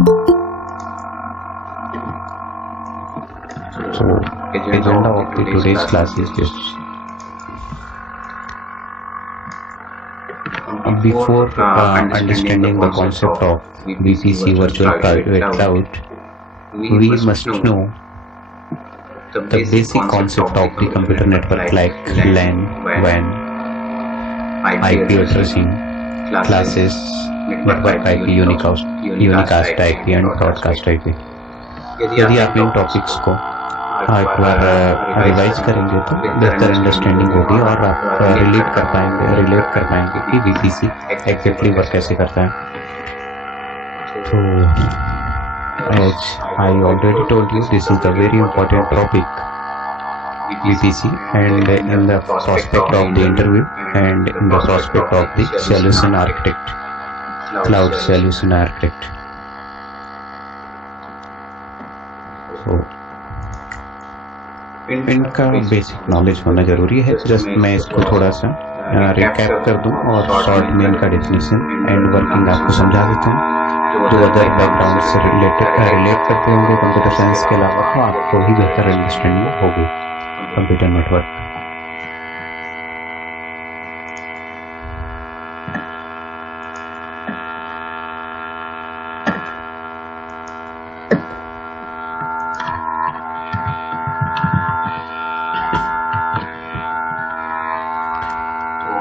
So, agenda of today's class is this. Before understanding the concept of VPC, Virtual Private Cloud, we must know the basic concept of the computer network like LAN, WAN, IP addressing, classes, network IP, unicast IP and broadcast IP. यदि आप इन topics को एक बार revise करेंगे तो बेहतर understanding होगी और आप रिलेट कर पाएंगे कि VPC एग्जैक्टली वर्क कैसे करता है. तो as I already told you, this is the very important topic, VPC, and in the prospect of the interview and in the prospect of the solution architect, cloud solution architect. So इनका basic knowledge होना जरूरी है. Just मैं इसको थोड़ा सा recap कर दूं और शॉर्ट में इनका डेफिनेशन एंड वर्किंग आपको समझा देता हूँ. जो अदर बैकग्राउंड से रिलेट करते होंगे कंप्यूटर साइंस के अलावा तो आपको ही बेहतर अंडरस्टैंडिंग होगी कंप्यूटर नेटवर्क.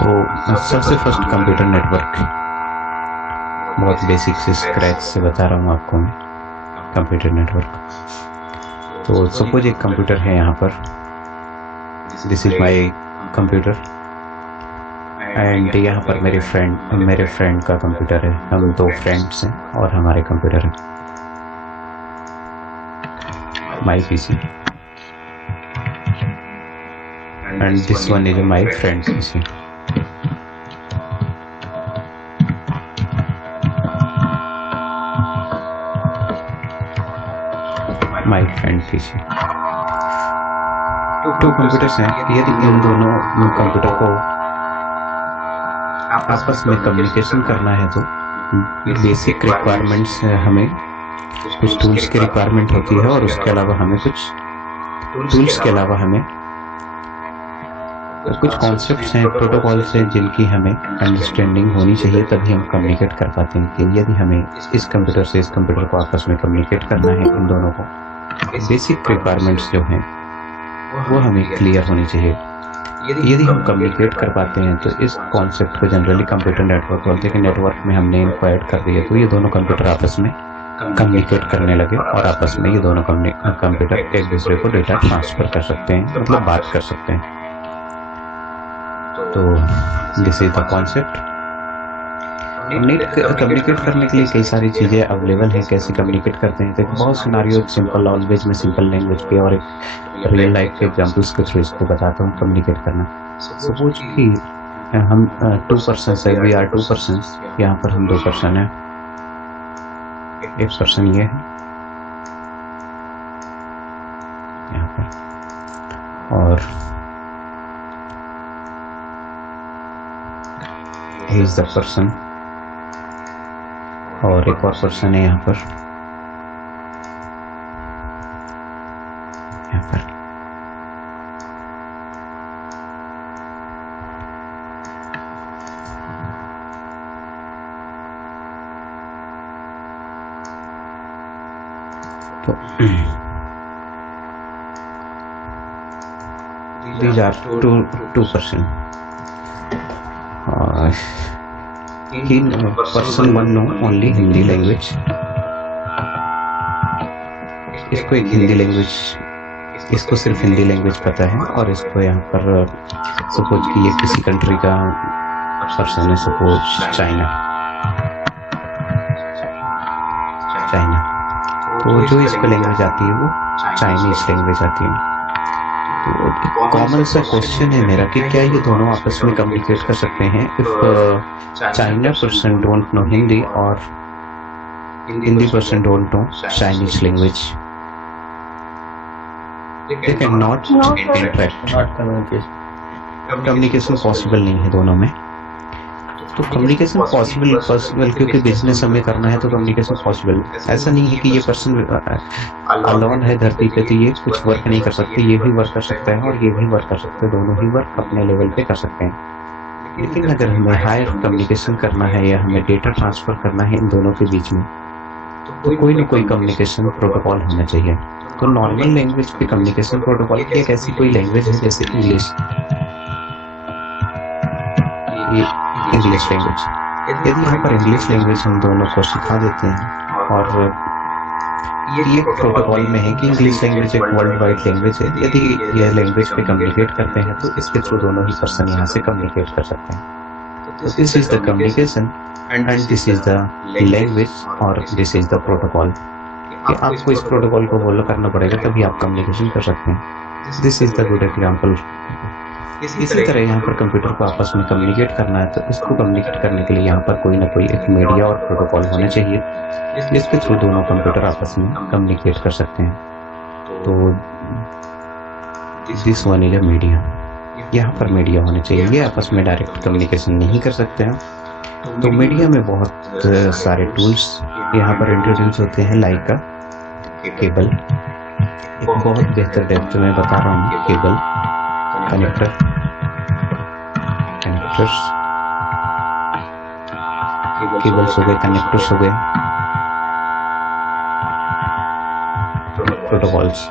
तो सबसे फर्स्ट कंप्यूटर नेटवर्क बहुत बेसिक से स्क्रैच से बता रहा हूँ आपको मैं कंप्यूटर नेटवर्क. तो सपोज एक कंप्यूटर है यहाँ पर. This is my computer and यहाँ पर मेरे फ्रेंड का कंप्यूटर है. हम दो फ्रेंड्स हैं और हमारे कंप्यूटर है my PC and this one is my friend PC. My friend PC. Two computers हैं. यदि इन दोनों कंप्यूटर को आपस में कम्युनिकेशन करना है तो बेसिक रिक्वायरमेंट्स हमें कुछ टूल्स की रिक्वायरमेंट होती है और उसके अलावा हमें कुछ कॉन्सेप्ट्स हैं, प्रोटोकॉल्स हैं जिनकी हमें अंडरस्टैंडिंग होनी चाहिए तभी हम कम्युनिकेट कर पाते हैं. कि यदि हमें इस कंप्यूटर से इस कंप्यूटर को आपस में कम्युनिकेट करना है, इन दोनों को बेसिक रिक्वायरमेंट्स जो हैं वो हमें क्लियर होनी चाहिए. यदि हम कम्युनिकेट कर पाते हैं तो इस कॉन्सेप्ट को जनरली कंप्यूटर नेटवर्क बोलते हैं. कि नेटवर्क में हमने इनको ऐड कर दिया तो ये दोनों कंप्यूटर आपस में कम्युनिकेट करने लगे और आपस में ये दोनों कंप्यूटर एक दूसरे को डेटा ट्रांसफर कर सकते हैं, मतलब बात कर सकते हैं. तो this is the concept. Communicate करने के लिए कई सारी चीज़ें अवेलेबल हैं. कैसे कम्युनिकेट करते हैं तो बहुत सिनारियो, सिंपल लैंग्वेज में सिंपल लैंग्वेज पे और एक रियल लाइफ के एग्जाम्पल्स के थ्रू इसको बताता हूँ कम्युनिकेट करना. सपोज कि हम 2 पर्सन्स है, वी आर 2 पर्सन्स. यहाँ पर हम 2 पर्सन हैं. एक पर्सन ये है यहाँ पर और he is the person और एक और पर्सन है यहाँ पर तो these are two person और person one know only Hindi language. इसको एक हिंदी लैंग्वेज, इसको सिर्फ हिंदी लैंग्वेज पता है और इसको यहाँ पर सपोज कि ये किसी कंट्री का पर्सन है, सपोज चाइना. तो जो इसको लैंग्वेज आती है वो चाइनीज लैंग्वेज आती है. तो कॉमन सा क्वेश्चन है मेरा कि क्या ये दोनों आपस में कम्युनिकेट कर सकते हैं if China person don't know Hindi और Hindi person don't know Chinese language. They can not interact. Communication possible नहीं है दोनों में. तो कम्युनिकेशन पॉसिबल क्योंकि बिजनेस हमें करना है तो कम्युनिकेशन पॉसिबल। ऐसा नहीं है कि ये पर्सन अलोन है धरती पे तो ये कुछ वर्क नहीं कर सकते, ये भी वर्क कर सकता है और ये भी वर्क कर सकते हैं, दोनों ही वर्क अपने लेवल पे कर सकते हैं। लेकिन अगर हमें हायर कम्युनिकेशन करना है या हमें डेटा ट्रांसफर करना है इन दोनों के बीच में, तो कोई ना कोई कम्युनिकेशन प्रोटोकॉल होना चाहिए। तो नॉर्मल लैंग्वेज पे कम्युनिकेशन प्रोटोकॉल की एक ऐसी कोई लैंग्वेज है जैसे इंग्लिश, ये इंग्लिश लैंग्वेज। यदि यहाँ पर इंग्लिश लैंग्वेज हम दोनों को सिखा देते हैं और ये प्रोटोकॉल में है कि इंग्लिश लैंग्वेज एक वर्ल्ड वाइड लैंग्वेज है, यदि यह लैंग्वेज पे कम्युनिकेट करते हैं तो इसके थ्रू दोनों ही पर्सन यहाँ से कम्युनिकेट कर सकते हैं। तो this is the communication and this is the language और दिस इज द प्रोटोकॉल। कि आपको इस प्रोटोकॉल को फॉलो करना पड़ेगा तभी आप कम्युनिकेशन कर सकते हैं। This is the good example. इसी तरह यहाँ पर कंप्यूटर को आपस में कम्युनिकेट करना है तो इसको कम्युनिकेट करने के लिए यहाँ पर कोई ना कोई एक मीडिया और प्रोटोकॉल होना चाहिए जिसके थ्रू दोनों कंप्यूटर आपस में कम्युनिकेट कर सकते हैं। तो this one is a media. यहाँ पर मीडिया होना चाहिए, ये आपस में डायरेक्ट कम्युनिकेशन नहीं कर सकते हैं। तो मीडिया में बहुत सारे टूल्स यहाँ पर इंट्रोड्यूस होते हैं, लाइक का केबल, एक बहुत बेहतर डेप्थ में बता रहा हूँ, केबल, कनेक्टर्स, केबल्स हो गए, कनेक्टर्स हो गए, protocols.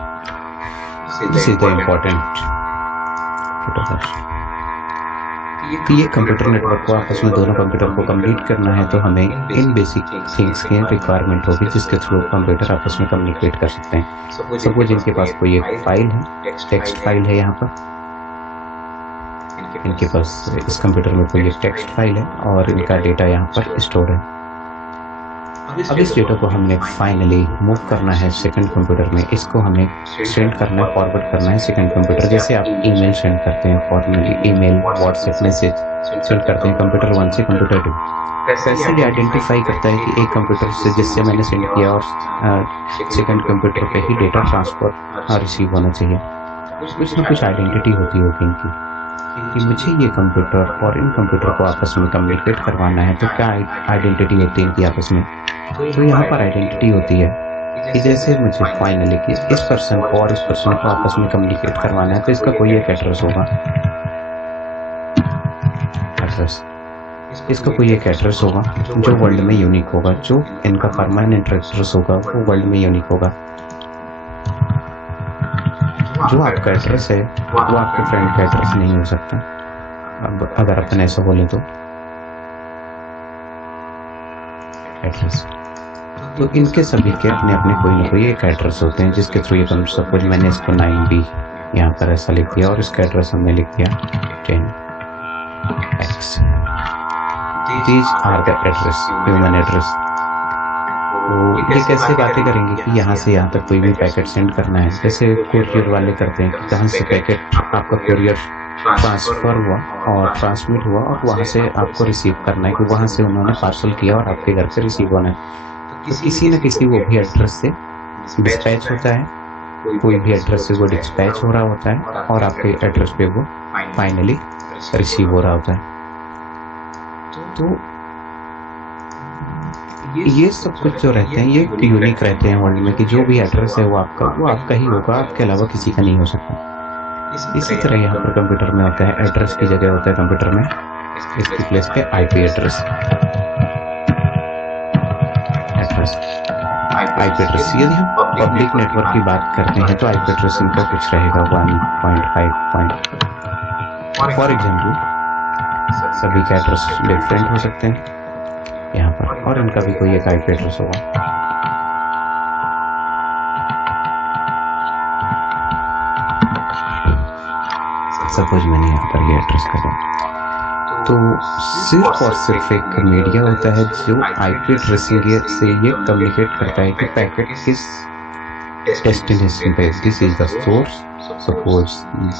This is the important protocols. तो ये कंप्यूटर नेटवर्क को आपस में दोनों कंप्यूटर को कंप्लीट करना है तो हमें इन बेसिक थिंग्स की रिक्वायरमेंट होगी जिसके थ्रू कंप्यूटर आपस में कम्युनिकेट कर सकते हैं। सपोज इनके पास कोई एक फाइल है, टेक्स्ट फाइल है, यहाँ पर इनके पास इस कंप्यूटर में कोई एक टेक्स्ट फाइल है और इनका डेटा यहाँ पर स्टोर है। अब इस डेटा को हमने फाइनली मूव करना है सेकंड कंप्यूटर में, इसको हमें सेंड करना है, फॉरवर्ड करना है सेकंड कंप्यूटर। जैसे आप ईमेल सेंड करते हैं, formally email, WhatsApp message send करते हैं कंप्यूटर 1 से कंप्यूटर 2, वैसे ही आइडेंटिफाई करता है कि एक कंप्यूटर से जिससे मैंने सेंड किया और सेकंड कंप्यूटर पे ही डेटा ट्रांसफर रिसीव होना चाहिए। कुछ ना कुछ आइडेंटिटी होती होगी इनकी कि मुझे ये कंप्यूटर और इन कंप्यूटर को आपस में कम्युनिकेट करवाना है। तो क्या आइडेंटिटी होती है इनकी आपस में? तो यहाँ पर आइडेंटिटी होती है कि जैसे मुझे फाइनली कि इस पर्सन को और इस पर्सन को आपस में कम्युनिकेट करवाना है तो इसका कोई एक एड्रेस होगा, एड्रेस, इसका कोई एक एड्रेस होगा जो वर्ल्ड में यूनिक होगा, जो इनका परमानेंट एड्रेस होगा वो वर्ल्ड में यूनिक होगा। जो आपका एड्रेस है वो आपके फ्रेंड का एड्रेस नहीं हो सकता। अब अगर अपन ऐसा बोले तो एड्रेस, तो इनके सभी के अपने अपने कोई ना कोई एक एड्रेस होते हैं जिसके थ्रू ये सपोज मैंने इसको 9B यहाँ पर ऐसा लिख दिया और इसका एड्रेस हमने लिख दिया 10X। These are the address, human address. तो ये कैसे बातें करेंगे कि यहाँ से यहाँ तक कोई भी पैकेट सेंड करना है, जैसे कोरियर वाले करते हैं कि कहाँ से पैकेट आपका कोरियर ट्रांसफर हुआ और ट्रांसमिट हुआ और वहाँ से आपको रिसीव करना है कि वहाँ से उन्होंने पार्सल किया और आपके घर पे रिसीव होना है। तो किसी न किसी वो भी एड्रेस से डिस्पैच होता है, कोई भी एड्रेस से वो डिस्पैच हो रहा होता है और आपके एड्रेस पे वो फाइनली रिसीव हो रहा होता है। तो ये सब कुछ जो रहते हैं ये यूनिक रहते हैं वर्ल्ड में कि जो भी एड्रेस है वो आपका ही होगा, आपके अलावा किसी का नहीं हो सकता। इसी तरह यहाँ पर कंप्यूटर में होता है, एड्रेस की जगह होता है कंप्यूटर में इसकी प्लेस पे आईपी एड्रेस, आईपी एड्रेस। यदि हम पब्लिक नेटवर्क की बात करते हैं तो आईपी एड्रेस इनका कुछ रहेगा 1.5. फॉर एग्जाम्पल सभी के एड्रेस डिफरेंट हो सकते हैं यहाँ पर और इनका भी कोई एक आईपी एड्रेस होगा। सपोज मैंने यहाँ पर ये एड्रेस करा तो सिर्फ और सिर्फ एक मीडिया होता है जो आईपी एड्रेसिंग से ये कम्युनिकेट करता है कि पैकेट किस डेस्टिनेशन पे, this is the source, suppose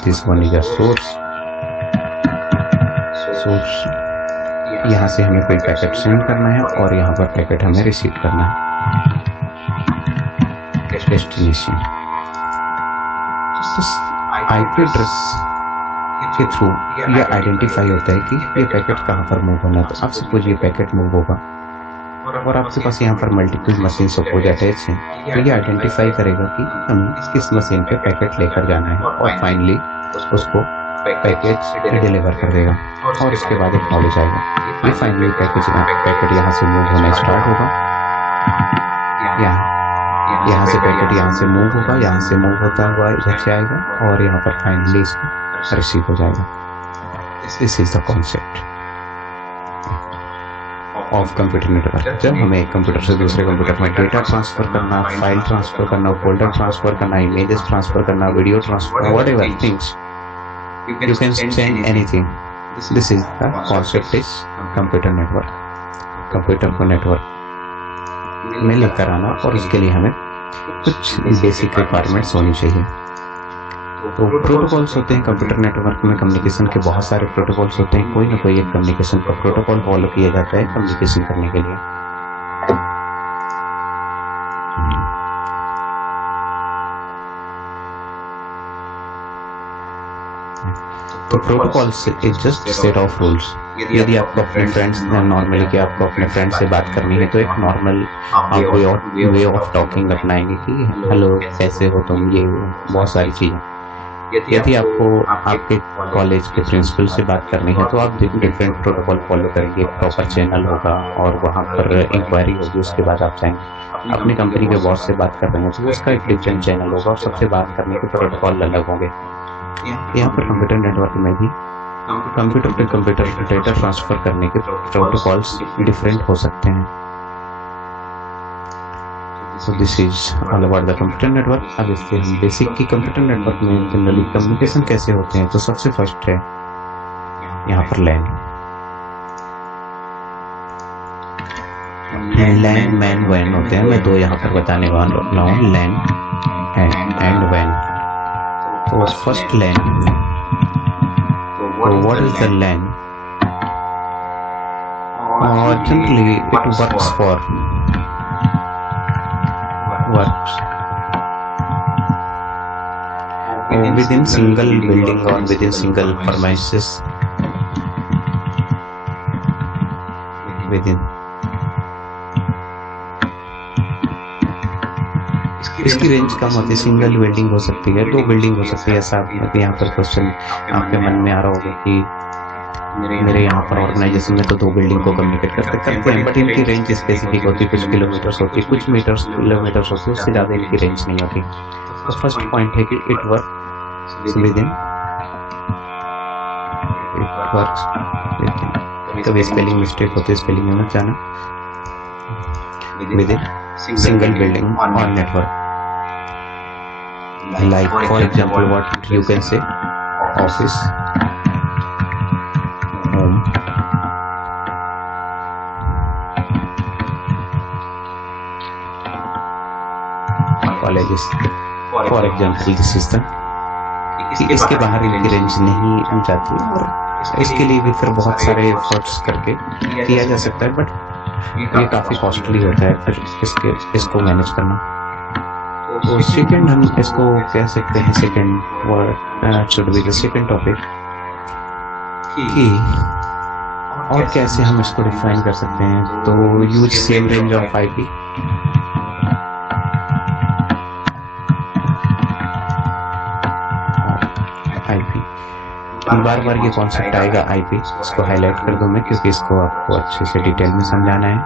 this one is the source, यहाँ से हमें कोई पैकेट सेंड करना है और यहाँ पर पैकेट हमें रिसीव करना है, डेस्टिनेशन। आईपी एड्रेस के थ्रू यह आइडेंटिफाई होता है कि ये पैकेट कहाँ पर मूव होना है। तो आप सपोज ये पैकेट मूव होगा और आपके पास यहाँ पर मल्टीपल मशीन सपोज अटैच है, तो ये आइडेंटिफाई करेगा कि हमें किस मशीन पे पैकेट लेकर जाना है और फाइनली उसको पैकेट डिलीवर कर देगा और उसके बाद एक्नॉलेज आएगा। ये फाइनली पैकेट यहाँ से मूव होना स्टार्ट होगा, यहाँ से पैकेट यहाँ से मूव होगा, यहाँ से मूव होता हुआ इधर से आएगा और यहाँ पर फाइनली इसको रिसीव हो जाएगा। This is the concept of computer network. जब हमें एक कंप्यूटर से दूसरे कंप्यूटर में डेटा ट्रांसफर करना, फाइल ट्रांसफर करना, फोल्डर ट्रांसफर करना, इमेजेस ट्रांसफर करना, video transfer, whatever things you can send anything. This is the concept is computer network. Computer को नेटवर्क में लेकर आना और उसके लिए हमें कुछ बेसिक रिक्वायरमेंट्स होनी चाहिए। तो प्रोटोकॉल्स होते हैं कंप्यूटर नेटवर्क में, कम्युनिकेशन के बहुत सारे प्रोटोकॉल्स होते हैं। कोई ना कोई एक कम्युनिकेशन का प्रोटोकॉल फॉलो किया जाता है कम्युनिकेशन करने के लिए। तो protocols is just set of rules. यदि आपको अपने फ्रेंड्स नॉर्मली कि आपको अपने फ्रेंड से बात करनी है तो एक नॉर्मल आप वे ऑफ टॉकिंग अपनाएंगे कि हेलो कैसे हो तुम, ये बहुत सारी चीज़ें। यदि आपको आपके कॉलेज के प्रिंसिपल से बात करनी है तो आप डिफरेंट प्रोटोकॉल फॉलो करेंगे, प्रॉपर चैनल होगा और वहाँ पर इंक्वायरी होगी, उसके बाद आप जाएंगे। अपनी कंपनी के बॉस से बात कर रहे हैं तो उसका एक डिफरेंट चैनल होगा और सबसे बात करने के प्रोटोकॉल अलग होंगे। यहाँ पर कंप्यूटर नेटवर्क में भी कंप्यूटर पे कंप्यूटर डेटा ट्रांसफर करने के प्रोटोकॉल्स डिफरेंट हो सकते हैं। So this is all about the computer network। अब इससे हम बेसिक की कंप्यूटर नेटवर्क में जनरली कम्युनिकेशन कैसे होते हैं। तो सबसे फर्स्ट है यहाँ पर लैन मैन वैन होते हैं। मैं दो यहाँ पर बताने वाला हूँ, लैन एंड वैन। तो फर्स्ट लैन, तो what is the LAN? Generally it works within single building or within single premises within। इसकी रेंज कम होती है, सिंगल बिल्डिंग हो सकती है, दो बिल्डिंग हो सकती है। ऐसा यहाँ पर क्वेश्चन आपके मन में आ रहा होगा कि मेरे यहाँ पर ऑर्गेनाइजेशन में तो दो बिल्डिंग को कम्युनिकेट करते हैं, बट इनकी रेंज स्पेसिफिक होती है, कुछ किलोमीटर्स होती है, कुछ किलोमीटर्स होती है, उससे ज़्यादा इनकी रेंज नहीं होती। तो फर्स्ट पॉइंट है कि इट वर्क्स विदिन। कभी स्पेलिंग मिस्टेक होती है, स्पेलिंग में मत जाना। विदिन सिंगल बिल्डिंग और network, like for example what you can say office, home, colleges for example. This is the, इसके बाहर इनकी रेंज नहीं जाती और इसके लिए भी फिर बहुत सारे एफर्ट्स करके किया जा सकता है, बट ये काफ़ी कॉस्टली होता है फिर इसको मैनेज करना। तो सेकंड हम इसको कह सकते हैं, second word should be the second topic कि और कैसे हम इसको डिफाइन कर सकते हैं। तो use same range of IP. बार बार ये कॉन्सेप्ट आएगा आईपी, इसको हाईलाइट कर दूं मैं क्योंकि इसको आपको अच्छे से डिटेल में समझाना है।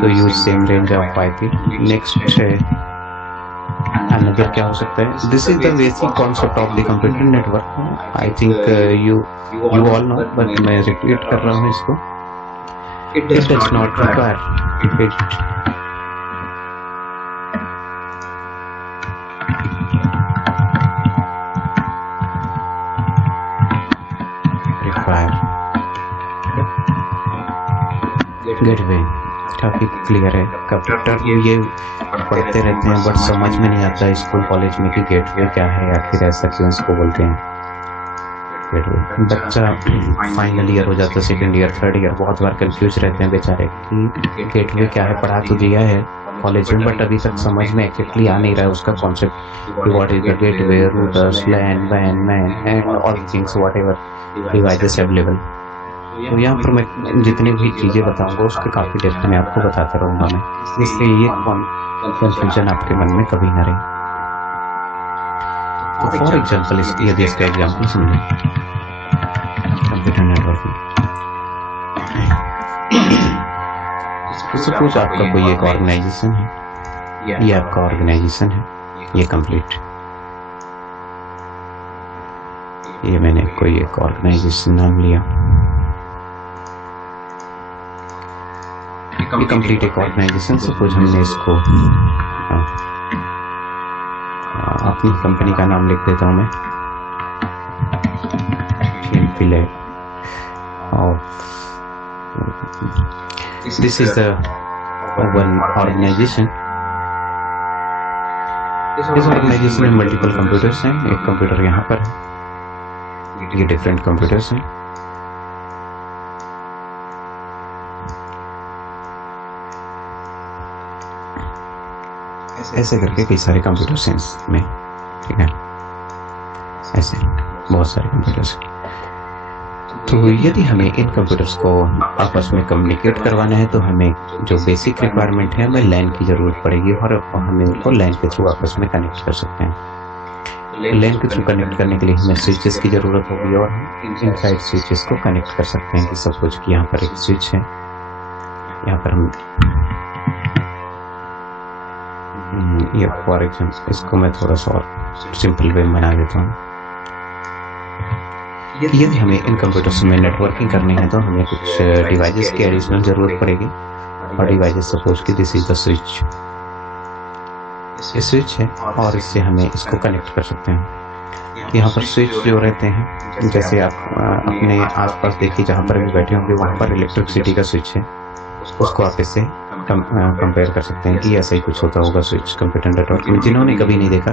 तो use same range of IP. Next another क्या हो सकता है? This is the basic concept of the computer network. I think you all know, but मैं रिपीट कर रहा हूँ इसको। It does not require gateway. काफी क्लियर है। कंप्यूटर ये पढ़ते रहते हैं बट समझ में नहीं आता स्कूल कॉलेज में कि गेटवे क्या है, आखिर ऐसा क्यों इसको बोलते हैं गेटवे। बच्चा फाइनल ईयर हो जाता है, सेकेंड ईयर, थर्ड ईयर, बहुत बार कंफ्यूज रहते हैं बेचारे कि गेटवे क्या है। पढ़ा तो दिया है कॉलेज में, बट अभी तक समझ में एक्जेक्टली आ नहीं रहा है उसका कॉन्सेप्ट कि what is the gateway, routers, LAN, वैन, MAN and all things whatever devices available. तो यहाँ पर मैं जितनी भी चीज़ें बताऊंगा उसके काफ़ी डेप्थ में आपको बताता रहूँगा मैं, जिससे ये कंफ्यूजन आपके मन में कभी ना रहे। तो फॉर एग्जाम्पल यदि इसका एग्जाम्पल सुन लें, कंप्यूटर नेटवर्किंग, सपोज आपका कोई एक ऑर्गेनाइजेशन है, ये आपका ऑर्गेनाइजेशन है, ये कंप्लीट, ये मैंने कोई एक ऑर्गेनाइजेशन नाम लिया, ये कंप्लीट एक ऑर्गेनाइजेशन। सपोज हमने इसको अपनी कंपनी का नाम लिख देता हूँ मैं, this is the one organisation. इस ऑर्गेनाइजेशन में मल्टीपल कंप्यूटर्स हैं, एक कंप्यूटर यहाँ पर है, ये डिफरेंट कंप्यूटर्स हैं। ऐसे करके कई सारे कंप्यूटर्स हैं इसमें, ठीक है, ऐसे बहुत सारे कंप्यूटर्स हैं। तो यदि हमें इन कंप्यूटर्स को आपस में कम्युनिकेट करवाना है तो हमें जो बेसिक रिक्वायरमेंट है, हमें लैन की ज़रूरत पड़ेगी और हमें उनको लैन के थ्रू आपस में कनेक्ट कर सकते हैं। लैन के थ्रू कनेक्ट करने के लिए हमें स्विचेस की ज़रूरत होगी और हम इनसाइड स्विचेस को कनेक्ट कर सकते हैं। कि सपोज कि यहाँ पर एक स्विच है, यहाँ पर हम ये फॉर एग्जाम्पल इसको मैं थोड़ा सा और सिंपल वे में बना देता हूँ। यदि हमें इन कंप्यूटर्स में नेटवर्किंग करनी है तो हमें कुछ डिवाइसेस की एडिशनल ज़रूरत पड़ेगी, और डिवाइसेस सपोज कि दिस इज द स्विच, ये स्विच है और इससे हमें इसको कनेक्ट कर सकते हैं। यहाँ पर स्विच जो रहते हैं, जैसे आप अपने आसपास देखिए जहाँ पर भी बैठे होंगे वहाँ पर इलेक्ट्रिसिटी का स्विच है, उसको आप इससे कंपेयर कर सकते हैं कि ऐसा ही कुछ होता होगा स्विच कंप्यूटर नेटवर्क में। जिन्होंने कभी नहीं देखा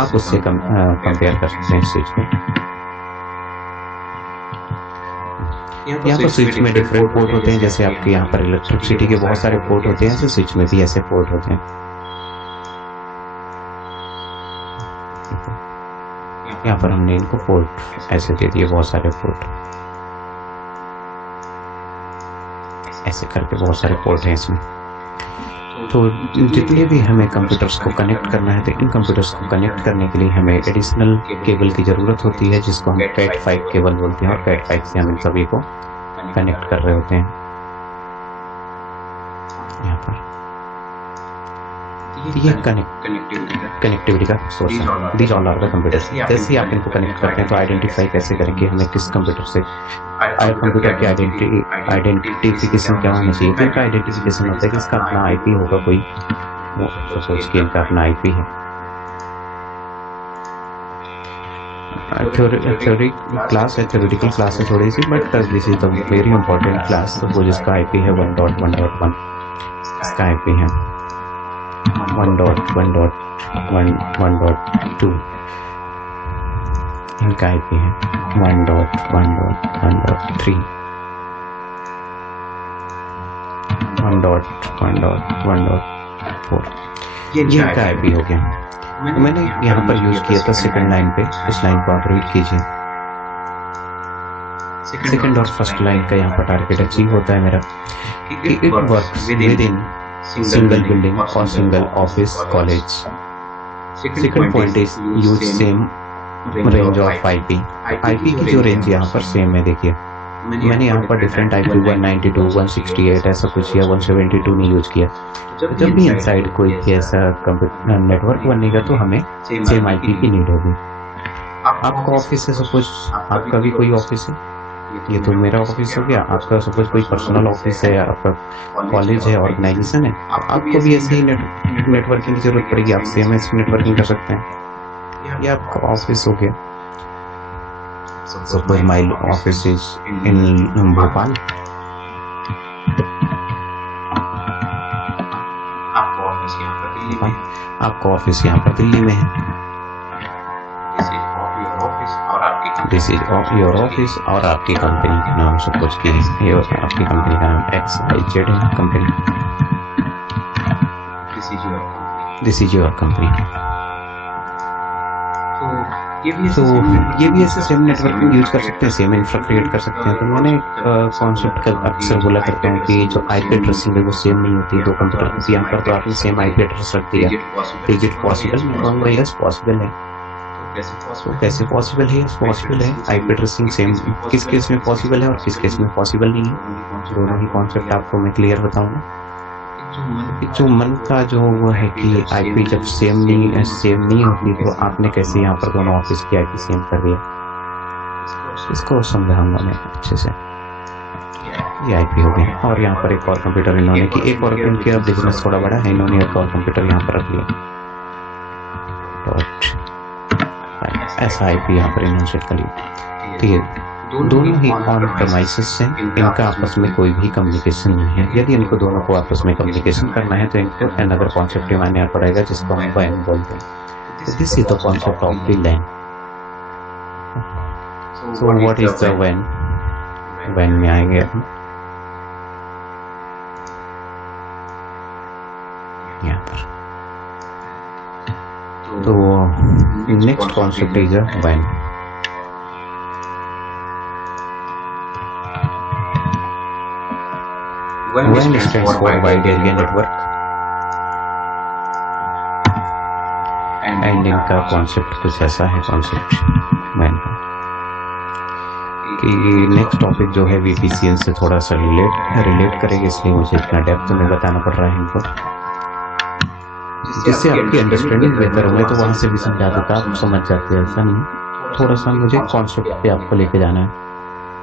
आप उससे कंपेयर कर सकते हैं स्विच को। यहाँ पर स्विच में डिफरेंट पोर्ट होते हैं, जैसे आपके यहाँ पर इलेक्ट्रिसिटी के बहुत सारे पोर्ट होते हैं, ऐसे स्विच में भी ऐसे पोर्ट होते हैं। यहाँ पर हमने इनको पोर्ट ऐसे दे दिए, बहुत सारे पोर्ट ऐसे करके बहुत सारे पोर्ट हैं इसमें। तो जितने भी हमें कंप्यूटर्स को कनेक्ट करना है तो इन कंप्यूटर्स को कनेक्ट करने के लिए हमें एडिशनल केबल की ज़रूरत होती है, जिसको हम Cat5 केबल बोलते हैं, और Cat5 से हम इन सभी को कनेक्ट कर रहे होते हैं। यहाँ पर ये कनेक्टिविटी का सोर्स है। These all are the computers. जैसे ही आप इनको कनेक्ट करते हैं तो आइडेंटिफाई कैसे करेंगे हमें किस कंप्यूटर से, कंप्यूटर की आइडेंटिफिकेशन क्या होनी चाहिए। तो इनका आइडेंटिफिकेशन होता है कि इसका अपना आईपी होगा, कोई सपोज कि इनका अपना आईपी है। थ्योरी क्लास है, थ्योरेटिकल क्लास है थोड़ी सी, but this is the very important class. Suppose इसका आईपी है 1.1.1, इसका आईपी है 1.1.1.2, इनका आईपी है 1.1.1.3, 1.1.1.4, ये इनका आईपी हो गया। मैंने यहाँ पर यूज किया था सेकंड लाइन पे, इस लाइन को आप रीड कीजिए। सेकंड और फर्स्ट लाइन का यहाँ पर टारगेट अचीव होता है मेरा। It works with in single building और single office college. Second point is use same range of IP. IP की जो रेंज यहाँ पर सेम है, देखिए मैंने यहाँ पर डिफरेंट आईपी 192, 168 ऐसा कुछ या 172 नहीं यूज किया। जब भी इनसाइड कोई ऐसा कंप्यूटर नेटवर्क बनेगा तो हमें सेम आईपी की नीड होगी। आपका ऑफिस है, सपोज आपका भी कोई ऑफिस है, ये तो मेरा ऑफिस हो गया, आपका सपोज कोई पर्सनल ऑफिस है, आपका कॉलेज है, ऑर्गेनाइजेशन है, आपको भी ऐसे ही नेटवर्किंग की जरूरत पड़ेगी। आप सेम ऐसे नेटवर्किंग कर सकते हैं। ये आपका ऑफिस हो गया, suppose my office is in Bhopal, आपका ऑफिस यहाँ पर दिल्ली में है। This is of your office और आपकी कंपनी का नाम सपोज की आपकी कंपनी का नाम XYZ है company. This is your company. तो ये भी ऐसे सेम नेटवर्किंग यूज कर सकते हैं, सेम इंफ्रा क्रिएट कर सकते हैं। तो मैंने कॉन्सेप्ट का अक्सर बोला करता हूँ कि जो आईपी एड्रेसिंग है वो सेम नहीं होती दो कंप्यूटर की। यहाँ पर तो आपने सेम आईपी एड्रेस रख दिया। Is it possible? मैं कहूँगा यस पॉसिबल है। तो कैसे पॉसिबल है? यस पॉसिबल है। आईपी एड्रेसिंग सेम किस केस में पॉसिबल है और किस केस में पॉसिबल नहीं है, दोनों ही कॉन्सेप्ट आपको मैं क्लियर बताऊंगा। जो मन का जो वो है कि आईपी जब सेम नहीं होती तो आपने कैसे यहाँ पर दोनों ऑफिस की आईपी सेम कर दिया, इसको समझाऊंगा मैं अच्छे से। ये आईपी हो गया और यहाँ पर एक और कंप्यूटर इन्होंने की, एक और इनका बिजनेस थोड़ा बड़ा है, इन्होंने एक और कंप्यूटर यहाँ पर रख लिया। ऐसा आईपी यहाँ पर इन्होंने सेट कर लिया। तो ये दोनों ही ऑन प्रमाइसेस हैं, इनका आपस में कोई भी कम्युनिकेशन नहीं है। यदि इनको दोनों को आपस में कम्युनिकेशन करना है तो इनको अनदर कॉन्सेप्ट डिफाइन करना पड़ेगा जिसको हम वैन बोलते हैं। This is the concept of the LAN. So what is the वैन? वैन में आएंगे हम यहाँ पर। तो नेक्स्ट कॉन्सेप्ट इज अ वैन। WAN stands for Wide Area Network and इनका कॉन्सेप्ट कुछ ऐसा है, कॉन्सेप्ट WAN का, कि नेक्स्ट टॉपिक जो है VPCN से थोड़ा सा रिलेट करेगा, इसलिए मुझे इतना डेप्थ में बताना पड़ रहा है इनको, जिससे आपकी अंडरस्टैंडिंग बेहतर हो। मैं तो वहाँ से भी समझा देता, आप समझ जाते हैं, ऐसा नहीं। थोड़ा सा मुझे कॉन्सेप्ट पे आपको लेके जाना है।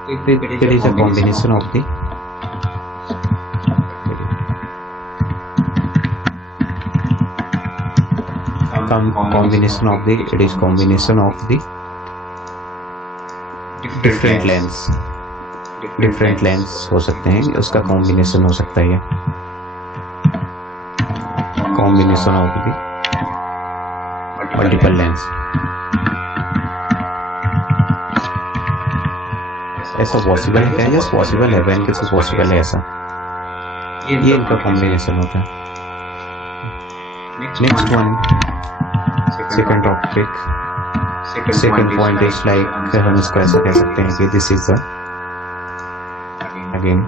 It is a combination of the combination of the different lens हो सकते हैं, उसका कॉम्बिनेशन हो सकता है। Combination of the multiple lens, ऐसा पॉसिबल है क्या? यस पॉसिबल है, वैन कैसे पॉसिबल है ऐसा? ये इनका कॉम्बिनेशन होता है। Next one, second topic, second point is like, हम इसको ऐसा कह सकते हैं कि this is again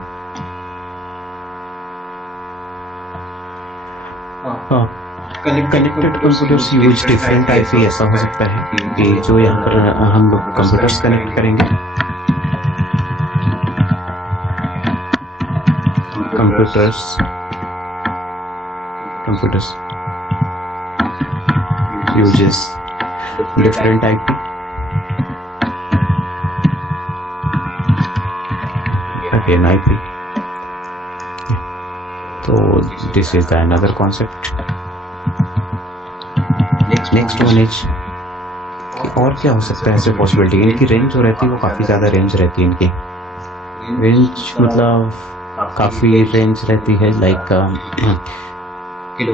connected computers use different IP. ऐसा हो सकता है कि जो यहाँ पर हम लोग कंप्यूटर्स कनेक्ट करेंगे, computers uses different IP, again IP. So this is the another concept. Next one is, और क्या हो सकता है ऐसे पॉसिबिलिटी? इनकी रेंज जो रहती है वो काफ़ी ज़्यादा रेंज रहती है। इनकी रेंज मतलब काफ़ी रेंज रहती है, लाइक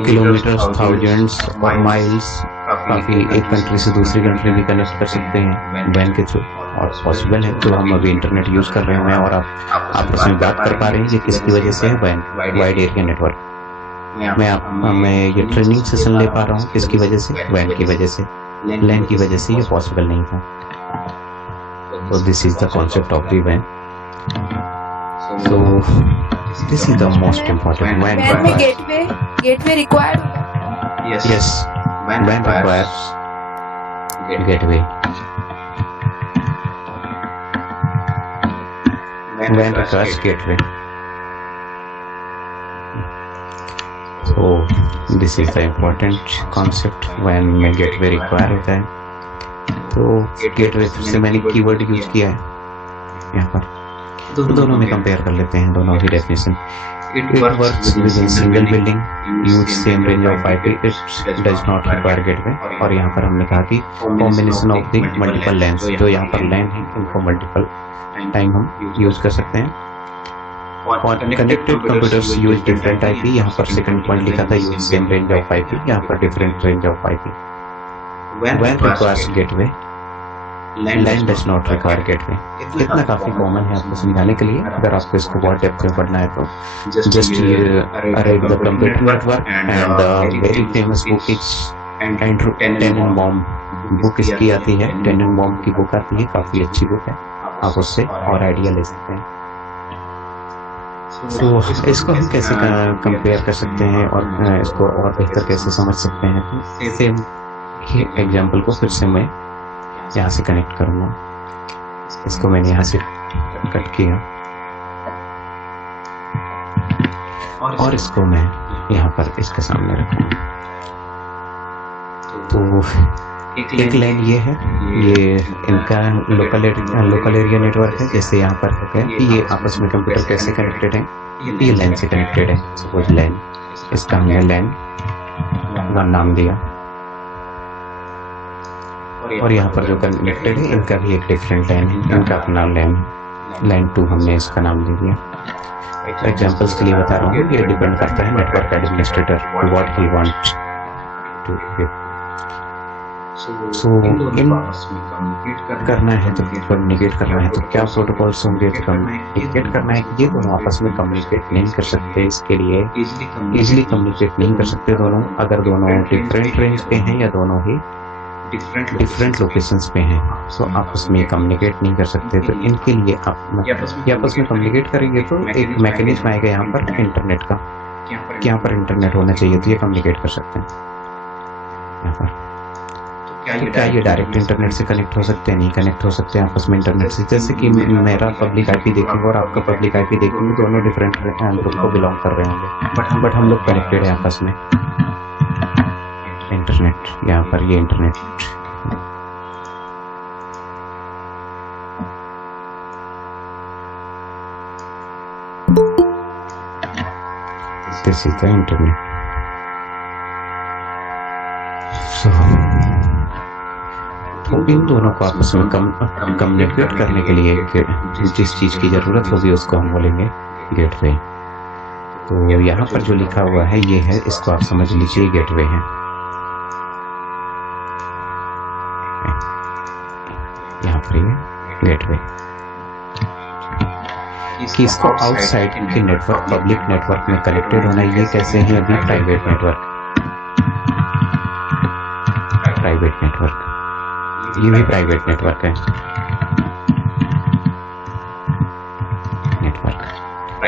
किलोमीटर्स, थाउजेंड्स और माइल्स। काफ़ी एक कंट्री से दूसरी कंट्री भी कनेक्ट कर सकते हैं वैन के थ्रू, और पॉसिबल है। तो हम अभी इंटरनेट यूज़ कर रहे हैं और आप आपस में बात कर पा रहे हैं, ये किसकी वजह से है? वैन, वाइड एरिया नेटवर्क। मैं ये ट्रेनिंग सेशन ले पा रहा हूँ किसकी वजह से? वैन की वजह से, लैन की वजह से ये पॉसिबल नहीं था। तो this is the concept of the वैन। So this is the most important. वैन में gateway required? Yes, WAN requires gateway. WAN requires gateway. So this is the important concept। WAN में gateway require होता है। तो gateway से मैंने keyword use किया है यहाँ पर, तो दोनों में कंपेयर कर लेते हैं, दोनों की definition. It works within single building, use same range of IP, it does not require gateway। और यहाँ पर हमने कहा कि combination of the multiple lanes, जो यहाँ पर LAN है इनको multiple टाइम हम यूज कर सकते हैं। और connected computers use different IP, यहाँ पर second point लिखा था use same range of IP, यहाँ पर different range of IP। WAN requires gateway land does not require gateway. इतना काफी कॉमन है आपको समझाने के लिए। अगर आपको इसको बहुत डेप्थ में पढ़ना है तो जस्ट ये read the computer network and the very famous book is Andrew Tanenbaum book इसकी आती है, टेनेनबॉम की बुक आती है, काफी अच्छी बुक है, आप उससे और आइडिया ले सकते हैं। तो इसको हम कैसे कंपेयर कर सकते हैं और इसको और बेहतर कैसे समझ सकते हैं, तो सेम एग्जाम्पल को फिर से मैं यहाँ से कनेक्ट करूँगा। इसको मैंने यहाँ से कट किया और इसको मैं यहाँ पर इसके सामने रखूँगा। तो एक लाइन ये है, ये इनका लोकल एरिया नेटवर्क है। जैसे यहाँ पर हो गया कि ये आपस में कंप्यूटर कैसे कनेक्टेड है, ये लैन से कनेक्टेड है। सपोज लैन, इसका हमने लैन 1 नाम दिया और यहाँ पर जो कनेक्टेड है इनका भी एक डिफरेंट लैन है, इनका अपना लैन 2 हमने इसका नाम दे दिया। एग्जाम्पल्स के लिए बता रहा हूँ, ये डिपेंड करता है network administrator what he want to give. So इन करना है तो कम्युनिकेट करना है तो क्या प्रोटोकॉल्स होंगे, तो कम्युनिकेट करना है कि ये दोनों आपस में कम्युनिकेट नहीं कर सकते। इसके लिए इजिली कम्युनिकेट नहीं कर सकते दोनों, अगर दोनों डिफरेंट रेंज पे हैं या दोनों ही डिफरेंट लोकेशंस पे हैं तो आपस में कम्युनिकेट नहीं कर सकते। तो इनके लिए आप आपस में कम्युनिकेट करेंगे तो एक मैकेनिज्म आएगा यहाँ पर इंटरनेट का, कि यहाँ पर इंटरनेट होना चाहिए तो ये कम्युनिकेट कर सकते हैं यहाँ पर। तो क्या ये डायरेक्ट इंटरनेट से कनेक्ट हो सकते हैं? नहीं कनेक्ट हो सकते आपस में इंटरनेट से। जैसे कि मेरा पब्लिक आईपी देखेंगे और आपका पब्लिक आईपी देखेंगे, दोनों डिफरेंट ग्रुप को बिलोंग कर रहे होंगे, बट हम लोग कनेक्टेड है आपस में। इंटरनेट, यहाँ पर ये internet this is the internet. तो इन दोनों को आपस में कम्युनिकेट करने के लिए जिस चीज की जरूरत होगी उसको हम बोलेंगे गेटवे। तो यहाँ पर जो लिखा हुआ है ये है, इसको आप समझ लीजिए गेटवे है। यहाँ पर ये गेटवे कि इसको आउटसाइड के नेटवर्क पब्लिक नेटवर्क में कनेक्टेड होना, ये कैसे है अभी प्राइवेट नेटवर्क, ये भी प्राइवेट नेटवर्क है।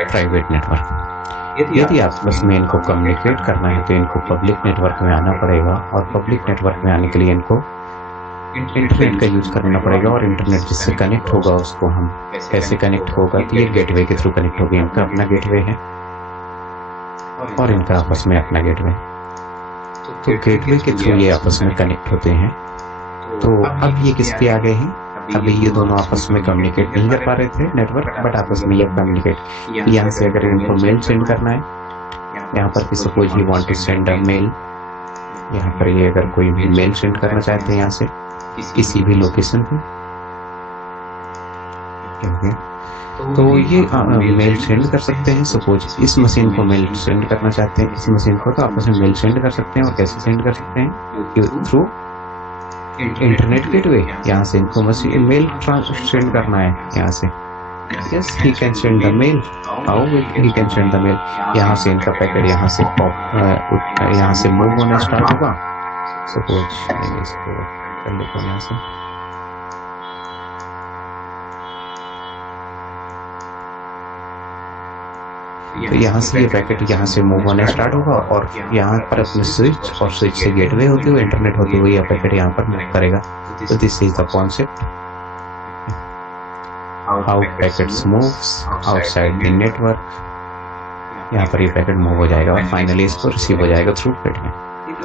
प्राइवेट नेटवर्क यदि आपस में इनको कम्युनिकेट करना है तो इनको पब्लिक नेटवर्क में आना पड़ेगा, और पब्लिक नेटवर्क में आने के लिए इनको इंटरनेट का यूज करना पड़ेगा। और इंटरनेट जिससे कनेक्ट होगा उसको हम कैसे कनेक्ट होगा, तो ये गेटवे के थ्रू कनेक्ट होगा। इनका अपना गेटवे है और इनका आपस में अपना गेटवे। तो गेटवे के थ्रू ये आपस में कनेक्ट होते हैं। तो अब ये किसके आगे हैं? अभी ये दोनों आपस में कम्युनिकेट नहीं कर पा रहे थे नेटवर्क, बट आपस में ये कम्युनिकेट। यहाँ से अगर इनको मेल सेंड करना है, यहाँ पर suppose you want to send a mail, यहाँ पर ये अगर कोई भी मेल सेंड करना चाहते हैं यहाँ से किसी भी लोकेशन पे, तो ये मेल सेंड कर सकते हैं। सपोज इस मशीन को मेल सेंड करना चाहते हैं, इस मशीन को, तो आपस में मेल सेंड कर सकते हैं। और कैसे सेंड कर सकते हैं? Through internet gateway. यहाँ से इनको मशीन मेल सेंड करना है यहाँ से। Yes, he can send the mail. How he can send the mail? यहाँ से इनका पैकेट यहाँ से मूव होना स्टार्ट होगा। सपोज इसको कर लेता हूँ यहाँ से। तो यहाँ से ये पैकेट यहाँ से मूव होना स्टार्ट होगा और यहाँ पर अपने स्विच, और स्विच से गेटवे होते हुए इंटरनेट होते हुए यह पैकेट यहाँ पर मूव करेगा। तो this is the concept, how packets moves outside the network. यहाँ पर ये पैकेट मूव हो जाएगा और फाइनली इसको रिसीव हो जाएगा थ्रू गेटवे।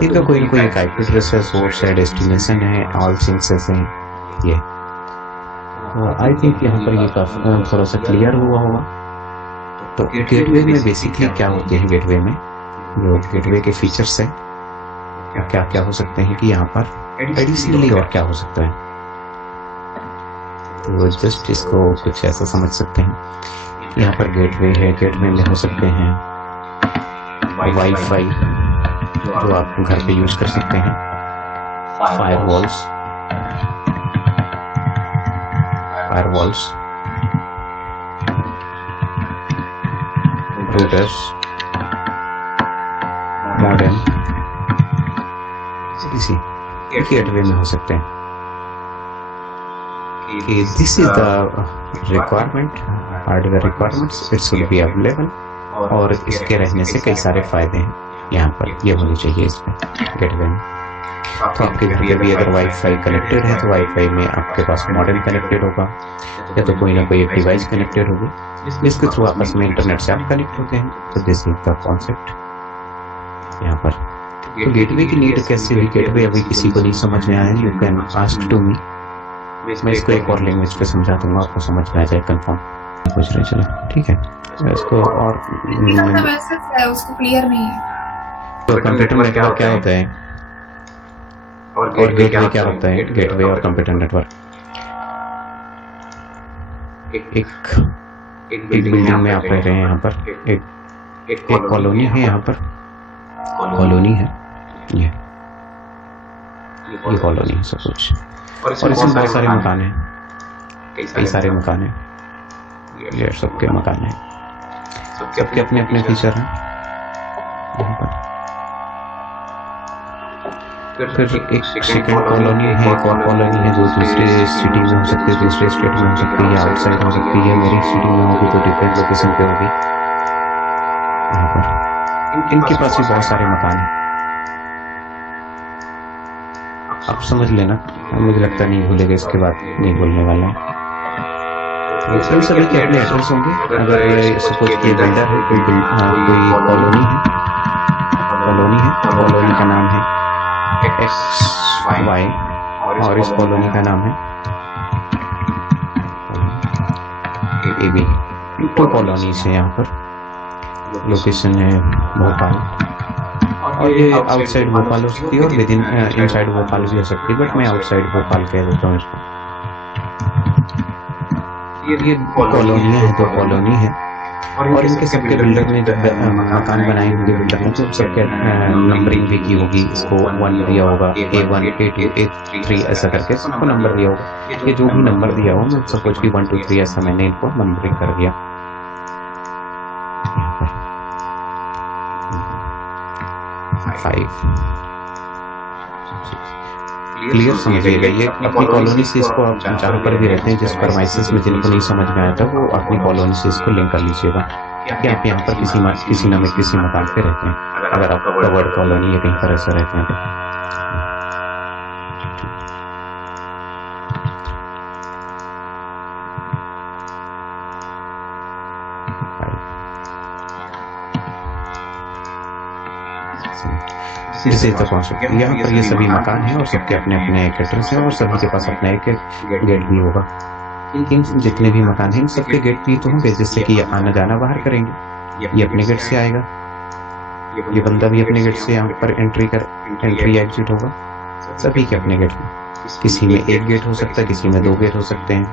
इनका कोई ना कोई एक आईपी एड्रेस है, सोर्स है, डेस्टिनेशन है, ऑल थिंग्स ऐसे हैं ये। तो आई थिंक यहाँ पर ये काफी थोड़ा सा क्लियर हुआ होगा। तो गेटवे में बेसिकली क्या होते हैं, गेटवे में जो गेटवे के फीचर्स हैं क्या क्या हो सकते हैं कि यहाँ पर एडिशनली और क्या हो सकता है। तो जस्ट इसको कुछ ऐसा समझ सकते हैं, यहाँ पर गेटवे है, गेटवे में हो सकते हैं वाईफाई जो आप घर पे यूज कर सकते हैं, फायरवॉल्स, firewalls, routers, modem, इसी गेटवे में हो सकते हैं कि this is the requirement, hardware requirements, it should be available, और इसके रहने से कई सारे फायदे हैं यहाँ पर, ये होने चाहिए इसमें गेटवे में। तो आपके घर पे भी अगर वाईफाई कनेक्टेड है तो वाईफाई में आपके पास मॉडेम कनेक्टेड होगा, या तो कोई ना कोई एक डिवाइस कनेक्टेड होगी जिसके थ्रू आपस में इंटरनेट से आप कनेक्ट होते हैं। तो दिस इज द कॉन्सेप्ट यहाँ पर। तो गेटवे की नीड कैसे हुई, गेटवे अभी किसी को नहीं समझ में आया, you can ask to me, मैं इसको एक और लैंग्वेज पे समझा दूंगा, आपको समझ में आ जाए कंफर्म। पूछ रहे चले, ठीक है, इसको और है उसको क्लियर नहीं है। तो कंप्यूटर नेटवर्क क्या होता है और गेटवे क्या होता है? गेटवे और कंप्यूटर नेटवर्क एक बिल्डिंग में आप रह रहे हैं, यहाँ पर एक कॉलोनी है, यहाँ पर कॉलोनी है, ये कॉलोनी है सब कुछ, और इसमें बहुत सारे मकान हैं, कई सारे मकान हैं, ये सबके मकान हैं, सबके अपने अपने फीचर हैं यहाँ पर। फिर एक सेकंड कॉलोनी है, एक और कॉलोनी है जो दूसरे सिटी में हो सकती है, दूसरे स्टेट में हो सकती है, आउटसाइड हो सकती है, मेरी सिटी में होगी तो डिफरेंट लोकेशन पे होगी। यहाँ पर इनके पास भी बहुत सारे मकान हैं, आप समझ लेना, मुझे लगता नहीं भूलेगा, इसके बाद नहीं भूलने वाला है। सभी के अपने एड्रेस होंगे। अगर सपोज ये बिल्डर है, कोई कॉलोनी है, कॉलोनी का नाम है XY, और इस कॉलोनी का नाम है AB। तो कॉलोनी से यहाँ पर लोकेशन है भोपाल, और ये आउटसाइड भोपाल हो सकती है और विद इन इनसाइड भोपाल भी हो सकती है, बट मैं आउटसाइड भोपाल कह देता हूँ इसको। ये कॉलोनियाँ हैं, तो कॉलोनी है, और इनके सबके बिल्डर ने जब मकान बनाए होंगे, बिल्डर ने तो सबके नंबरिंग भी की होगी, इसको 1 दिया होगा, A1 A2 A3 ऐसा करके सबको नंबर दिया होगा। ये जो भी नंबर दिया हो, मैं सपोज कि 1 2 3 ऐसा मैंने इनको नंबरिंग कर दिया। 5 क्लियर समझिएगा। ये अपनी कॉलोनी से इसको आप जहाँ पर भी रहते हैं, जिस परमाइसेस में जिनको नहीं समझ में आया था, वो अपनी कॉलोनी से इसको लिंक कर लीजिएगा कि आप यहाँ पर किसी मकान पे रहते हैं, अगर आप कवर्ड कॉलोनी या कहीं पर ऐसे रहते हैं तो। इस इज द कॉन्सेप्ट। यहाँ पर ये सभी मकान हैं और सबके अपने अपने एक एड्रेस हैं, और सभी के पास अपना एक गेट भी होगा। इन जितने भी मकान हैं, इन सबके गेट भी तो होंगे, जिससे कि ये आना जाना बाहर करेंगे। ये अपने गेट से आएगा, ये बंदा भी अपने गेट से यहाँ पर एंट्री एग्जिट होगा, सभी के अपने गेट में। किसी में एक गेट हो सकता है, किसी में 2 गेट हो सकते हैं।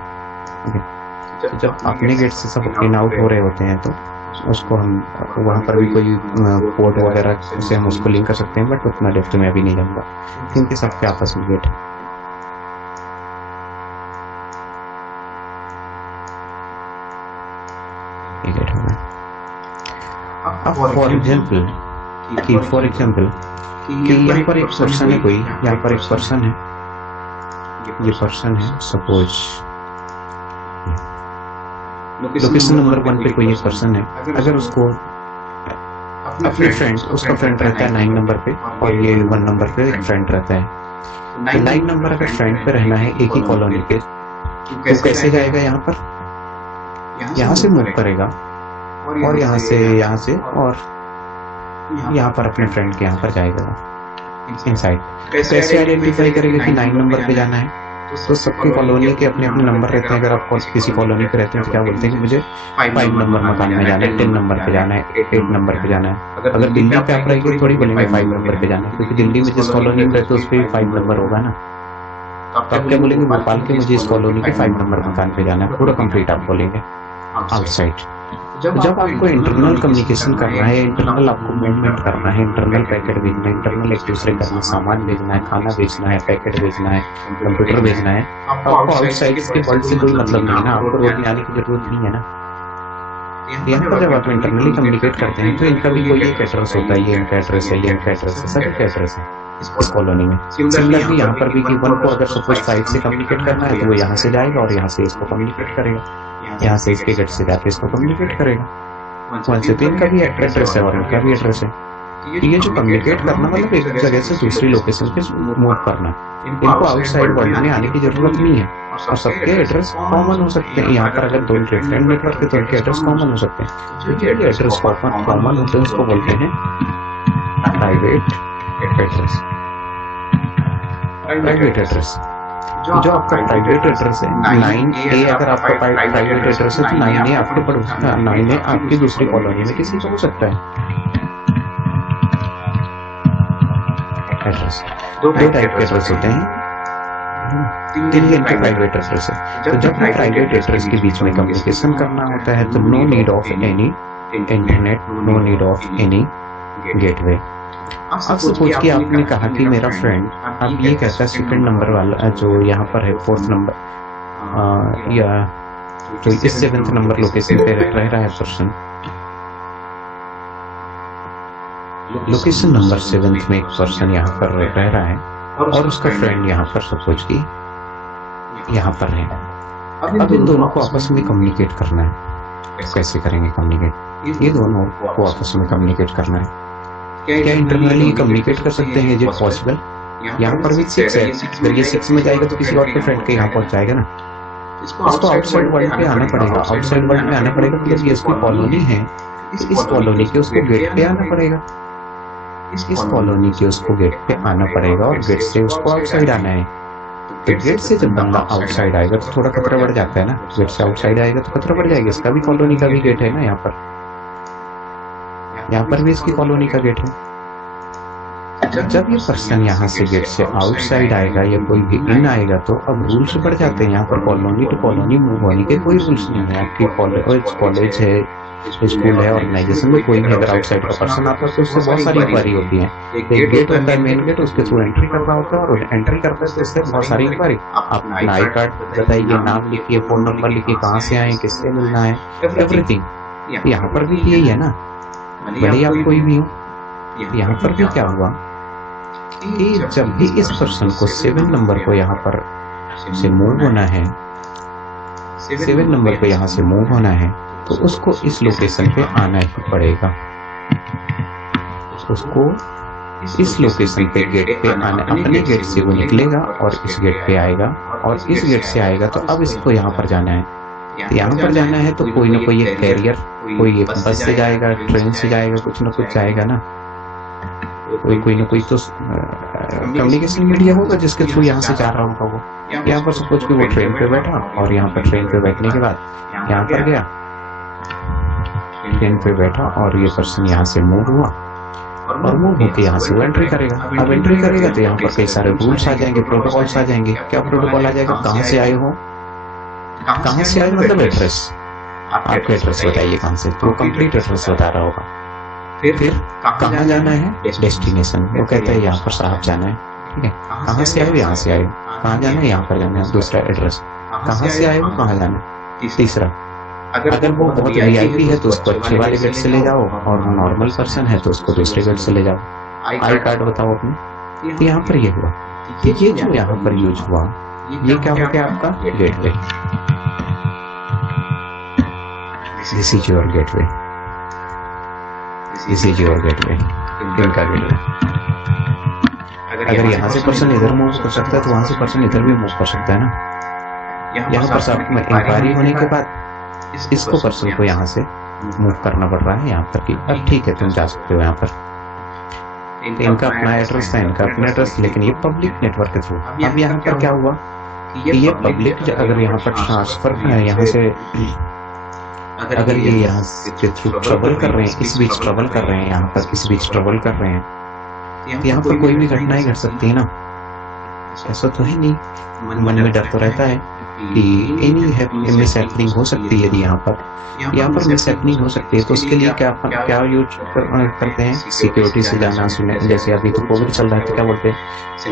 ओके, जब अपने गेट से सब इन आउट हो रहे होते हैं तो उसको हम वहाँ पर भी कोई पोर्ट वगैरह से हम उसको लिंक कर सकते हैं, बट उतना डेप्थ में अभी नहीं जाऊँगा, क्योंकि सबके आपस में गेट है। ये गेट होगा। अब फॉर एग्जाम्पल कि यहाँ पर एक पर्सन है, कोई यहाँ पर एक पर्सन है, ये पर्सन है, सपोज लोकेशन नंबर 1 पे कोई एक पर्सन है। अगर उसको अपने फ्रेंड, उसका फ्रेंड रहता है 9 नंबर पे, और ये 1 नंबर पे एक फ्रेंड रहता है, तो 9 नंबर अगर फ्रेंड पे रहना है एक ही कॉलोनी पे, तो कैसे जाएगा? यहाँ पर यहाँ से मूव करेगा, और यहाँ से और यहाँ पर अपने फ्रेंड के यहाँ पर जाएगा इनसाइड। कैसे आइडेंटिफाई करेगा कि 9 नंबर पे जाना है? तो सबकी कॉलोनी के अपने अपने नंबर रहते हैं। अगर आप किसी कॉलोनी पे रहते हैं तो क्या बोलते हैं कि मुझे 5 नंबर मकान में जाना है, 10 नंबर पे जाना है, 8 नंबर पे जाना है। अगर दिल्ली पे आप रहेंगे तो थोड़ी बोलेंगे 5 नंबर पे जाना है, क्योंकि दिल्ली में जिस कॉलोनी में रहते हैं उस पर भी 5 नंबर होगा ना। तो आप क्या बोलेंगे? भोपाल के मुझे इस कॉलोनी के 5 नंबर मकान पे जाना है, पूरा कंप्लीट आप बोलेंगे आउटसाइड। जब आपको इंटरनल कम्युनिकेशन करना है, इंटरनल आपको मूवमेंट करना है, इंटरनल पैकेट भेजना है, इंटरनल एक दूसरे घर में सामान भेजना है, खाना बेचना है, पैकेट भेजना है, कंप्यूटर भेजना है, आपको आउटसाइड के वर्ल्ड से कोई मतलब नहीं है ना, आपको रोड में आने की जरूरत नहीं है ना। यहाँ पर जब आप इंटरनली कम्युनिकेट करते हैं तो इनका भी कोई एक एड्रेस होता है, ये इनका एड्रेस है, ये इनका एड्रेस है, सभी का एड्रेस है इस कॉलोनी में। सिमिलरली यहाँ पर भी कि वन को अगर सपोज साइड से कम्युनिकेट करना है तो वो यहाँ से जाएगा और यहाँ से इसको कम्युनिकेट करेगा, यहाँ से इसके गेट से जाके इसको कम्युनिकेट करेगा। वन से तो इनका भी एड्रेस है और इनका भी एड्रेस है। ये जो कम्युनिकेट करना मतलब एक जगह से दूसरी लोकेशन पे मूव करना, इनको आउटसाइड वर्ल्ड में आने की जरूरत नहीं है और सबके एड्रेस कॉमन हो सकते हैं। यहाँ पर अगर दो डिफरेंट नेटवर्क है तो उनके एड्रेस कॉमन हो सकते हैं। जो एड्रेस कॉमन होते हैं उसको बोलते हैं प्राइवेट एड्रेस। प्राइवेट एड्रेस जो आपका प्राइवेट एड्रेस है 9A, अगर आपका प्राइवेट एड्रेस है तो 9A आपके पड़ोस, 9A आपकी दूसरी कॉलोनी में किसी को हो सकता है। एड्रेस दो टाइप के एड्रेस होते हैं, तीन इनके प्राइवेट एड्रेस है। तो जब भी प्राइवेट एड्रेस के बीच में कम्युनिकेशन करना होता है तो no need of any internet, no need of any gateway. अब सपोज कि आपने कहा कि मेरा फ्रेंड, अब ये कहता है सेकंड नंबर वाला जो यहाँ पर है, फोर्थ नंबर या जो इस 7th नंबर लोकेशन पे रह रहा है पर्सन, लोकेशन नंबर 7 में एक पर्सन यहाँ पर रह रहा है और उसका फ्रेंड यहाँ पर सपोज कि यहाँ पर है। अब इन दोनों को आपस में कम्युनिकेट करना है। कैसे करेंगे कम्युनिकेट? ये दोनों को आपस में कम्युनिकेट करना है। क्या इंटरनली कम्युनिकेट कर सकते हैं? ये पॉसिबल। यहाँ पर भी 6 है, अगर ये 6 में जाएगा तो किसी और के फ्रेंड के यहाँ पहुंच जाएगा ना। इसको आउटसाइड वर्ल्ड पे आना पड़ेगा, आउटसाइड वर्ल्ड में आना पड़ेगा मतलब ये इसकी कॉलोनी है, इस कॉलोनी के उसको गेट पे आना पड़ेगा, इस कॉलोनी के उसको गेट पे आना पड़ेगा और गेट से उसको आउटसाइड आना है। तो गेट से जब बंदा आउटसाइड आएगा तो थोड़ा खतरा बढ़ जाता है ना, गेट से आउटसाइड आएगा तो खतरा बढ़ जाएगा। इसका भी कॉलोनी का भी गेट है ना, यहाँ पर भी इसकी कॉलोनी का गेट है। जब ये पर्सन यहाँ से गेट से आउटसाइड आएगा या कोई भी इन आएगा तो अब रूल्स बढ़ जाते हैं। यहाँ पर कॉलोनी टू कॉलोनी मूव होने के कोई रूल्स नहीं है। आपकी कॉलेज है, स्कूल है, ऑर्गेनाइजेशन में कोई भी अगर आउटसाइड का पर्सन आता है तो उससे बहुत सारी इंक्वायरी होती है। एक गेट होता है, मेन गेट, उसके थ्रू एंट्री करना होता है और एंट्री करता है तो उससे बहुत सारी इंक्वायरी। आप आई कार्ड बताइए, नाम लिखिए, फोन नंबर लिखिए, कहाँ से आए, किससे मिलना है, एवरीथिंग। यहाँ पर भी यही है ना, भले ही आप कोई भी हो। यहाँ पर भी क्या हुआ कि जब भी इस पर्सन को 7 नंबर को यहाँ पर से मूव होना है, 7 नंबर को यहाँ से मूव होना है तो उसको इस लोकेशन पे आना ही पड़ेगा। उसको इस लोकेशन पे गेट पे आना, अपने गेट से वो निकलेगा और इस गेट पे आएगा और इस गेट से आएगा तो अब इसको यहाँ पर जाना है। यहाँ पर जाना है तो कोई ना कोई एक कैरियर, कोई एक बस से जाएगा, ट्रेन से जाएगा, कुछ ना कुछ जाएगा ना, कोई ना कोई तो कम्युनिकेशन मीडिया होगा जिसके थ्रू यहाँ से जा रहा होगा वो। यहाँ पर सपोज कि वो ट्रेन पे बैठा और यहाँ पर ट्रेन पे बैठने के बाद यहाँ पर गया, ट्रेन पे बैठा और ये पर्सन यहाँ से मूव हुआ और मूव होकर यहाँ से वो एंट्री करेगा। अब एंट्री करेगा तो यहाँ पर कई सारे रूल्स आ जाएंगे, प्रोटोकॉल्स आ जाएंगे। क्या प्रोटोकॉल आ जाएगा? कहाँ से आए हो, कहाँ से आए मतलब एड्रेस, आपका एड्रेस बताइए कहाँ से, तो कंप्लीट एड्रेस बता रहा होगा। फिर कहाँ जाना है, डेस्टिनेशन, वो कहता है यहाँ पर साहब जाना है, ठीक है। कहाँ से आए हो, यहाँ से आए हो, कहाँ जाना है, यहाँ पर जाना है। दूसरा एड्रेस, कहाँ से आए हो, कहाँ जाना है। तीसरा, अगर वो बहुत वीआईपी है तो उसको अच्छे वाले गेट से ले जाओ और नॉर्मल पर्सन है तो उसको दूसरे गेट से ले जाओ। आई कार्ड बताओ अपने। तो यहाँ पर ये हुआ कि ये जो यहाँ पर यूज हुआ ये क्या हो गया आपका gateway. This is your gateway, this is your gateway, इनका गेटवे। अगर यहाँ से पर्सन इधर मूव कर सकता है तो वहां से पर्सन इधर भी मूव कर सकता है ना। यहाँ पर सब इंक्वायरी होने के बाद इसको पर्सन को यहाँ से मूव करना पड़ रहा है यहाँ तक कि अब ठीक है तुम जा सकते हो यहाँ पर। इनका अपना एड्रेस था, इनका अपना एड्रेस, लेकिन ये पब्लिक नेटवर्क के थ्रू। अब यहाँ पर क्या हुआ कि ये पब्लिक अगर यहाँ पर ट्रांसफर यहाँ से अगर ये यहाँ के थ्रू ट्रबल कर रहे हैं, इस बीच ट्रबल कर रहे हैं, यहाँ पर इस बीच ट्रबल कर रहे हैं, तो यहाँ पर कोई भी घटनाएं घट सकती है ना। ऐसा तो है नहीं, मन में डर तो रहता है कि एनी मिस हैपनिंग हो सकती है। यदि यहाँ पर मिस हैपनिंग हो सकती है तो उसके लिए क्या यूज करते हैं, सिक्योरिटी से जाना, जैसे अभी तो कोविड चल रहा है तो क्या बोलते हैं,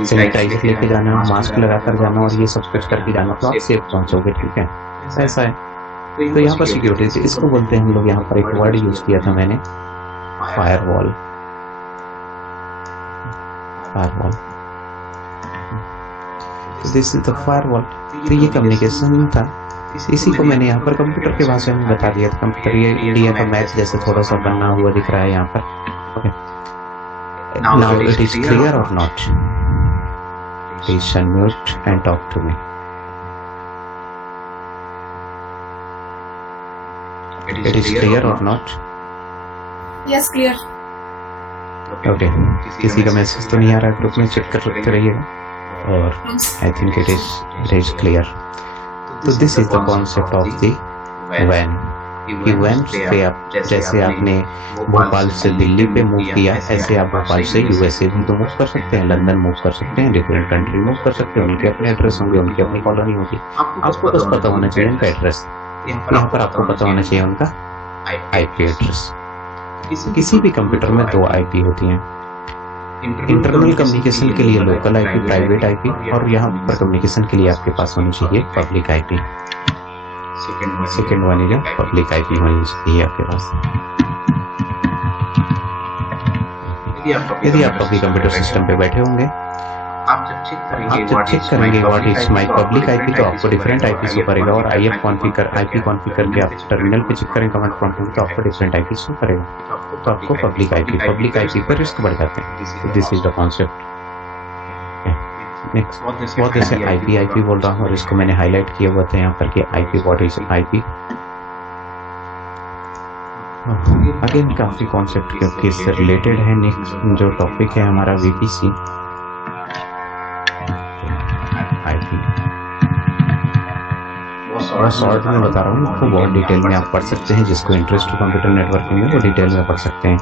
सैनिटाइजर लेके जाना, मास्क लगा कर जाना और ये सब कुछ करके जाना, तो आप सेफ पहुंचोगे। ठीक है, ऐसा है। तो यहाँ पर सिक्योरिटी से इसको बोलते हैं हम लोग, यहाँ पर एक वर्ड यूज किया था मैंने, firewall. This is the firewall. तो ये कम्युनिकेशन था, इसी को मैंने यहाँ पर कंप्यूटर के भाषा में बता दिया था। कंप्यूटर ये इंडिया का मैच जैसे थोड़ा सा बनना हुआ दिख रहा है यहाँ पर। Okay, now it is clear or not? Please unmute and talk to me. It is clear or not? Yes, clear. Okay, किसी का मैसेज तो नहीं आ रहा है? ग्रुप में चेक कर सकते रहिएगा। और I think it is clear. तो this is the concept of the वैन। कि वैन पे आप, जैसे आपने भोपाल से दिल्ली पे मूव किया, ऐसे आप भोपाल से यूएसए भी तो मूव कर सकते हैं, लंदन मूव कर सकते हैं, डिफरेंट कंट्री मूव कर सकते हैं। उनके अपने एड्रेस होंगे, उनकी अपनी कॉलोनी होगी। आपको बस पता होना चाहिए उनका एड्रेस। यहाँ पर आपको पता होना चाहिए उनका आईपी एड्रेस। किसी भी कंप्यूटर में 2 आईपी होती हैं, इंटरनल कम्युनिकेशन के लिए लोकल आईपी, प्राइवेट आईपी, और यहाँ पर कम्युनिकेशन के लिए आपके पास होनी चाहिए public IP. Second one is public IP होनी चाहिए आपके पास। यदि आप कभी कंप्यूटर सिस्टम पे बैठे होंगे, आप जब चेक करेंगे what is my public IP, तो आपको डिफरेंट आईपी शो करेगा। और आईपी कॉन्फ़िगर के आप टर्मिनल पे चेक करें कमांड प्रॉम्प्ट में, तो आपको डिफरेंट आईपी शो करेगा। तो आपको पब्लिक आईपी पर रिस्क बढ़ जाते हैं। This is the concept. Next, बहुत जैसे आईपी बोल रहा हूँ और इसको मैंने हाईलाइट किया हुआ था यहाँ पर कि IP, what is IP. Again काफी कॉन्सेप्ट क्योंकि इससे रिलेटेड है। नेक्स्ट जो टॉपिक है हमारा वीपीसी आईपी। और शॉर्ट में बता रहा हूँ, आपको बहुत डिटेल में आप पढ़ सकते हैं। जिसको इंटरेस्ट हो कंप्यूटर नेटवर्किंग में वो डिटेल में पढ़ सकते हैं।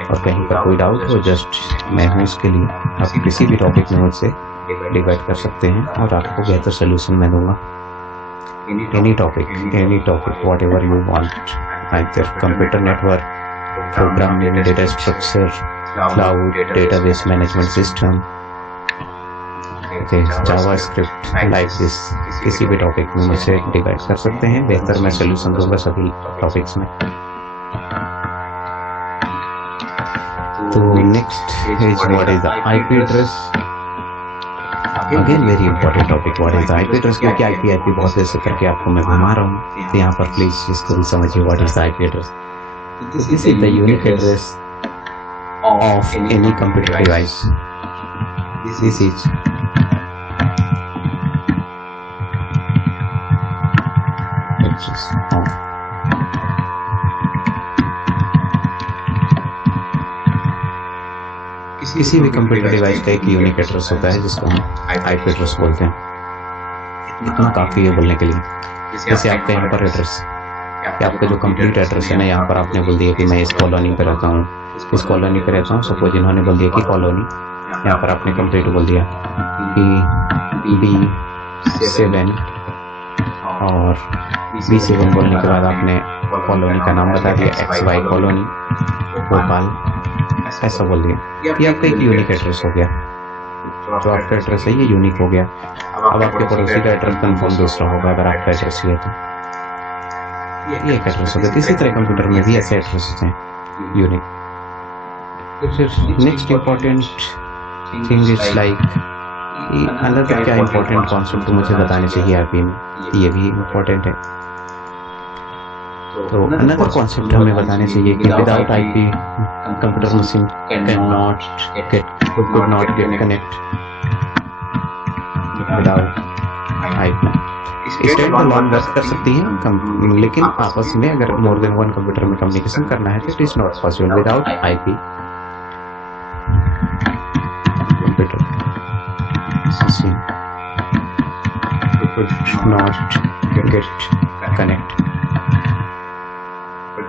और कहीं पर कोई डाउट हो, जस्ट मैं हूँ उसके लिए। आप किसी भी टॉपिक में मुझसे डिवाइड कर सकते हैं और आपको बेहतर सोल्यूशन मैं दूंगा। Any topic what ever you want, either computer network, programming, data structure, cloud, database management system, JavaScript, like this. किसी भी टॉपिक में मुझसे डिवाइड कर सकते हैं, बेहतर मैं सोल्यूशन दूंगा सभी टॉपिक्स में। तो next is what is the IP address. Again very important topic, what is the IP address, क्योंकि आईपी बहुत ऐसे करके आपको मैं घुमा रहा हूँ। तो यहाँ पर प्लीज इसको भी समझिए, what is the IP address. This is the unique address of any computer device. This is किसी भी कंप्यूटर डिवाइस का एक यूनिक एड्रेस होता है जिसको हम आईपी एड्रेस बोलते हैं। इतना काफी है बोलने के लिए। जैसे आपका यहाँ पर एड्रेस, आपका जो कंप्लीट एड्रेस है ना, यहाँ पर आपने बोल दिया कि मैं इस कॉलोनी पे रहता हूँ, इस कॉलोनी पे रहता हूँ। सपोज इन्होंने बोल दिया कि कॉलोनी, यहाँ पर आपने कंप्लीट बोल दिया कि B7, और B7 बोलने के बाद आपने कॉलोनी का नाम बता दिया, XY कॉलोनी भोपाल, ऐसा बोल दिया। ये आपका एक यूनिक एड्रेस हो गया। जो आपका एड्रेस है ये यूनिक हो गया। अब आपके पड़ोसी का एड्रेस कन्फर्म दूसरा होगा अगर आपका एड्रेस ये है तो ये एक एड्रेस हो गया। इसी तरह कंप्यूटर में भी ऐसे एड्रेस हैं unique. Next important thing is like, another क्या इम्पोर्टेंट कॉन्सेप्ट मुझे बताने चाहिए आईपी में, ये भी इम्पोर्टेंट है। तो अनदर कॉन्सेप्ट हमें बताने चाहिए कि without IP computer machine could not get connect without IP। State alone work कर सकती है, लेकिन आपस में अगर मोर देन वन कंप्यूटर में कम्युनिकेशन करना है तो it is not possible without IP. Computer machine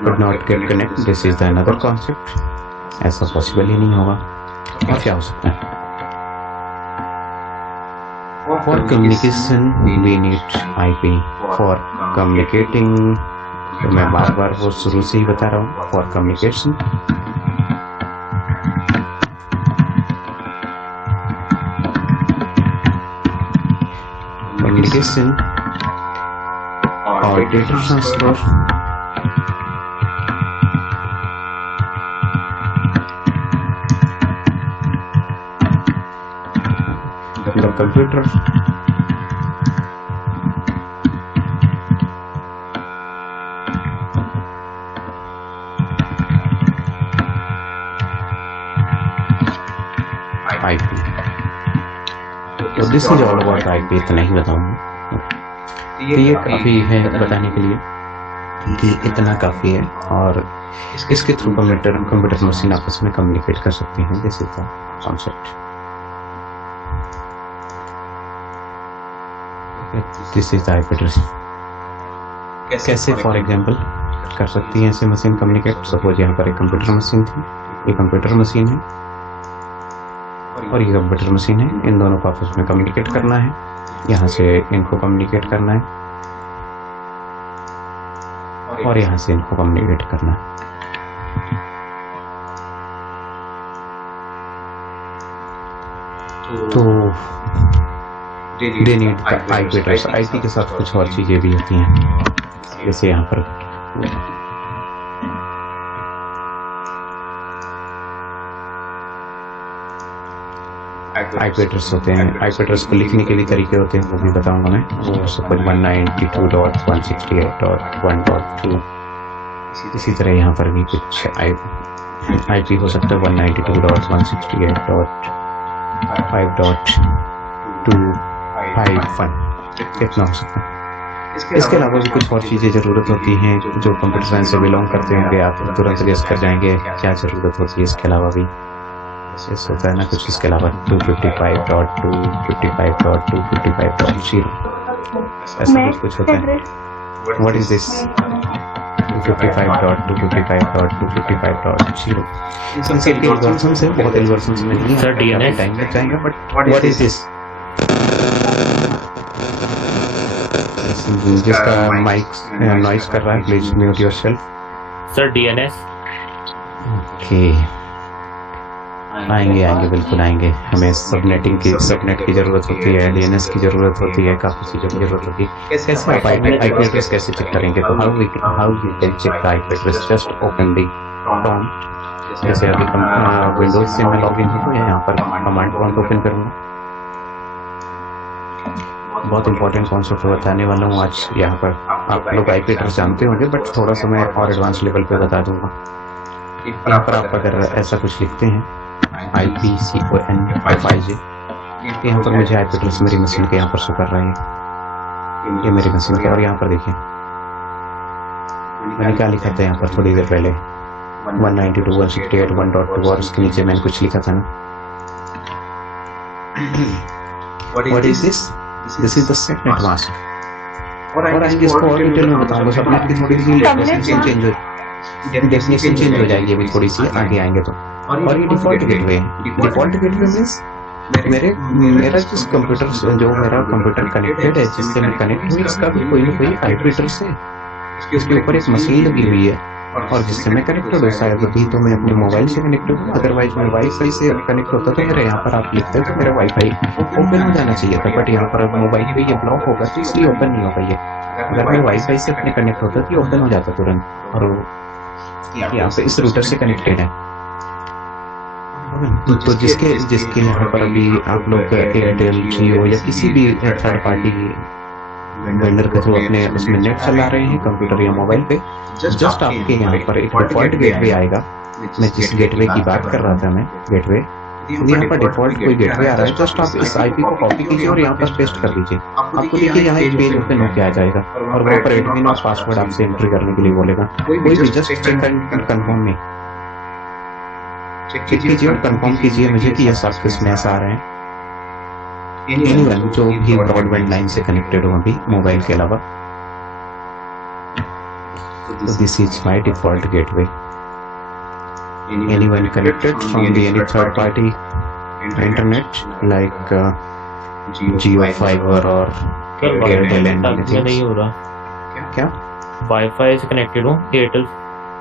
could not get connect। This is the another concept. ऐसा पॉसिबल ही नहीं होगा। और क्या हो सकता है? For communication we need IP. For communicating, तो मैं बार बार वो शुरू से ही बता रहा हूँ. For communication or data transfer, the computer IP. तो this is all about IP. इतना ही बताऊंगा. तो ये काफ़ी है बताने के लिए कि इतना काफ़ी है, और इसके थ्रू कंप्यूटर मशीन आपस में कम्युनिकेट कर सकते हैं. This is the concept. This is the IP address. कैसे फॉर एग्जांपल कर सकती है ऐसे मशीन कम्युनिकेट. सपोज यहाँ पर एक कंप्यूटर मशीन थी, ये कंप्यूटर मशीन है और ये कंप्यूटर मशीन है. इन दोनों को आपस में कम्युनिकेट करना है. यहाँ से इनको कम्युनिकेट करना है और यहाँ से इनको कम्युनिकेट करना है. तो they need IP address. IP के साथ कुछ और चीज़ें भी होती हैं, जैसे यहाँ पर IP एड्रेस होते हैं. IP एड्रेस को लिखने के भी तरीके होते हैं, वो भी बताऊंगा मैं. वो सपोज 192.168.1.2. इसी तरह यहाँ पर भी कुछ IP हो सकता है 192.168.5.251. कितना हो सकता है. इसके अलावा भी कुछ और चीज़ें ज़रूरत होती हैं जो कंप्यूटर साइंस से बिलोंग करते होंगे. आप तुरंत गेस कर जाएंगे क्या ज़रूरत होती है. इसके अलावा भी ऐसा होता है ना कुछ. इसके अलावा 255.2, 55.2, 55.0 ऐसा कुछ होता है. What is this 255.2, 55.2, 55.0. इनके एल्गोरिथम्स हैं, बहुत एल्गोरिथम्स में नहीं सर DNS टाइम लग जाएगा. But what is this. जिसका माइक नॉइज कर रहा है, please mute yourself. Sir DNS. Okay, आएंगे बिल्कुल आएंगे. हमें सबनेट की ज़रूरत होती है, DNS की ज़रूरत होती है, काफ़ी चीज़ों की ज़रूरत होती है. कैसे आप IP एड्रेस कैसे चेक करेंगे. तो how you can check the IP address. Just open the prompt. जैसे अभी विंडोज से मैं लॉगिन हूँ, यहाँ पर कमांड प्रॉम्प्ट ओपन करूँगा. बहुत इंपॉर्टेंट कॉन्सेप्ट बताने वाला हूँ आज यहाँ पर. आप लोग IP एड्रेस जानते होंगे, बट थोड़ा सा मैं और एडवांस लेवल पे बता दूंगा. यहाँ पर आप अगर ऐसा कुछ लिखते हैं IPCONFIJ, यहाँ पर मुझे IP एड्रेस मेरी मशीन के यहाँ पर शो कर रहा है. ये मेरी मशीन के. और यहाँ पर देखिए मैंने क्या लिखा था यहाँ पर थोड़ी देर पहले 192.168.1.2, और उसके नीचे मैंने कुछ लिखा था ना. What is this? This is the subnet mask. और आगे इसको और डिटेल में बताऊंगा. सबनेट की थोड़ी सी डेफिनेशन चेंज हो जाएगी अभी थोड़ी सी आगे आएंगे तो. और ये डिफॉल्ट गेटवे है. डिफॉल्ट गेटवे मींस मेरा जिस कंप्यूटर जो मेरा कंप्यूटर कनेक्टेड है, जिससे मैं कनेक्ट हूँ, इसका भी कोई ना कोई IP एड्रेस है. इसके ऊपर एक मशीन लगी हुई है और जिससे मैं कनेक्टेड हूँ. शायद अभी तो मैं अपने मोबाइल से कनेक्टेड हूँ, अदरवाइज मैं वाईफाई से कनेक्ट होता तो मेरे यहाँ पर आप लिखते तो मेरा वाईफाई ओपन हो जाना चाहिए था. बट यहाँ पर अब मोबाइल पे ये ब्लॉक होगा तो इसलिए ओपन नहीं होगा ये. अगर मैं वाईफाई से अपने कनेक्ट होता तो ये ओपन हो जाता तुरंत. और यहाँ पे इस रूटर से कनेक्टेड है. तो जिसके यहाँ पर अभी आप लोग एयरटेल, जियो या किसी भी थर्ड पार्टी वेंडर के थ्रू अपने उसमें नेट चला रहे हैं कंप्यूटर या मोबाइल पे, जस्ट आपके यहाँ पर एक डिफॉल्ट गेटवे आएगा. मैं जिस गेटवे की बात कर रहा था, मैं गेटवे, यहाँ पर डिफॉल्ट कोई गेटवे आ रहा है. जस्ट आप इस IP को कॉपी कीजिए और यहाँ पर पेस्ट कर दीजिए. आपको देखिए यहाँ एक पेज ओपन होकर आ जाएगा और वहाँ पर एडमिन और पासवर्ड आपसे एंट्री करने के लिए बोलेगा. कोई भी जस्ट चेक कंफर्म में चेक कीजिए और कंफर्म कीजिए मुझे कि यस आपके स्मैश आ रहे हैं. एनीवन जो भी ब्रॉडबैंड लाइन से कनेक्टेड हो अभी मोबाइल के अलावा. तो this is my default gateway. Anyone connected from the any third party internet like Jio fibre और सर एयरटेल वाईफाई एंड में नहीं हो रहा, क्या वाईफाई से कनेक्टेड हूँ, एयरटेल